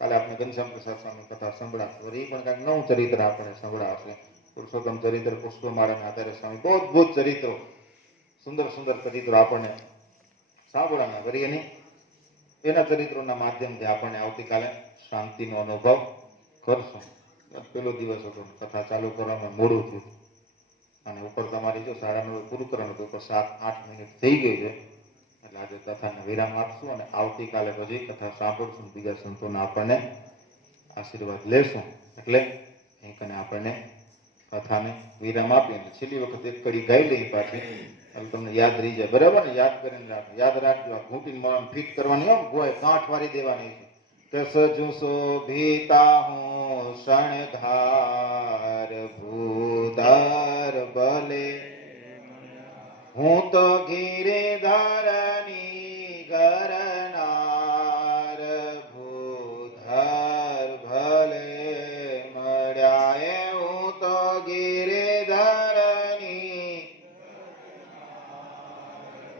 કાલે આપણે ઘનશ્યામ પ્રસાદ સ્વામી કથા સંભળાશે, એ પણ કાંઈક નવું ચરિત્ર આપણે સંભળાશે. પુરુષોત્તમ ચરિત્ર, પુષ્પમાળાના આધારે સ્વામી બહુ અદભુત ચરિત્રો, સુંદર સુંદર ચરિત્રો આપણને સાંભળવાના કરીએ નહીં. એના ચરિત્રોના માધ્યમથી આપણને આવતીકાલે શાંતિનો અનુભવ કરશું. પેલો દિવસ હતો, કથા ચાલુ કરવામાં મોડું થયું અને ઉપર તમારી જો 9:30 પૂરું કરવાનું હતું, ઉપર 7-8 મિનિટ થઈ ગઈ છે. એટલે આજે કથાને વિરામ આપશું અને આવતીકાલે પછી કથા સાંભળશું. બીજા સંતોના આપણને આશીર્વાદ લેશું. એટલે અહીં કને આપણને કથાને વિરામ આપીએ. છેલ્લી વખત એક કડી ગાઈ લઈ પાછી, એટલે તમને યાદ રહી જાય. બરાબર ને? યાદ કરીને રાખો. યાદ રાખજો. ઘૂંટીને ફિટ કરવાની હોય, ગોય ગાંઠ વાળી દેવાની છે. સજુ શોભિતા હું શણગાર ભૂદાર ભલે, હું તો ગિરિધરની ઘરનાર ભૂધાર ભલે મળ્યા. હું તો ગિરિધરની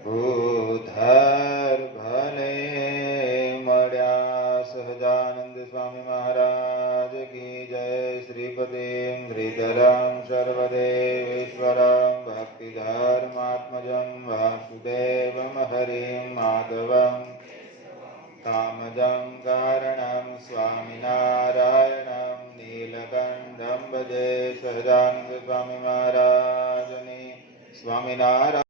ભૂધાર ભલે મળ્યા. સહજાનંદ સ્વામી મહારાજ કી જય. શ્રીપતિમ શ્રીધરમ સર્વદેવેશ્વરમ ભક્તિધર્માત્મજં વાસુદેવમ હરિમ માધવમ કામજં કારણમ સ્વામિનારાયણમ નીલકંઠમ ભજે. સહજાનંદ સ્વામી મહારાજની. સ્વામિનારાયણ.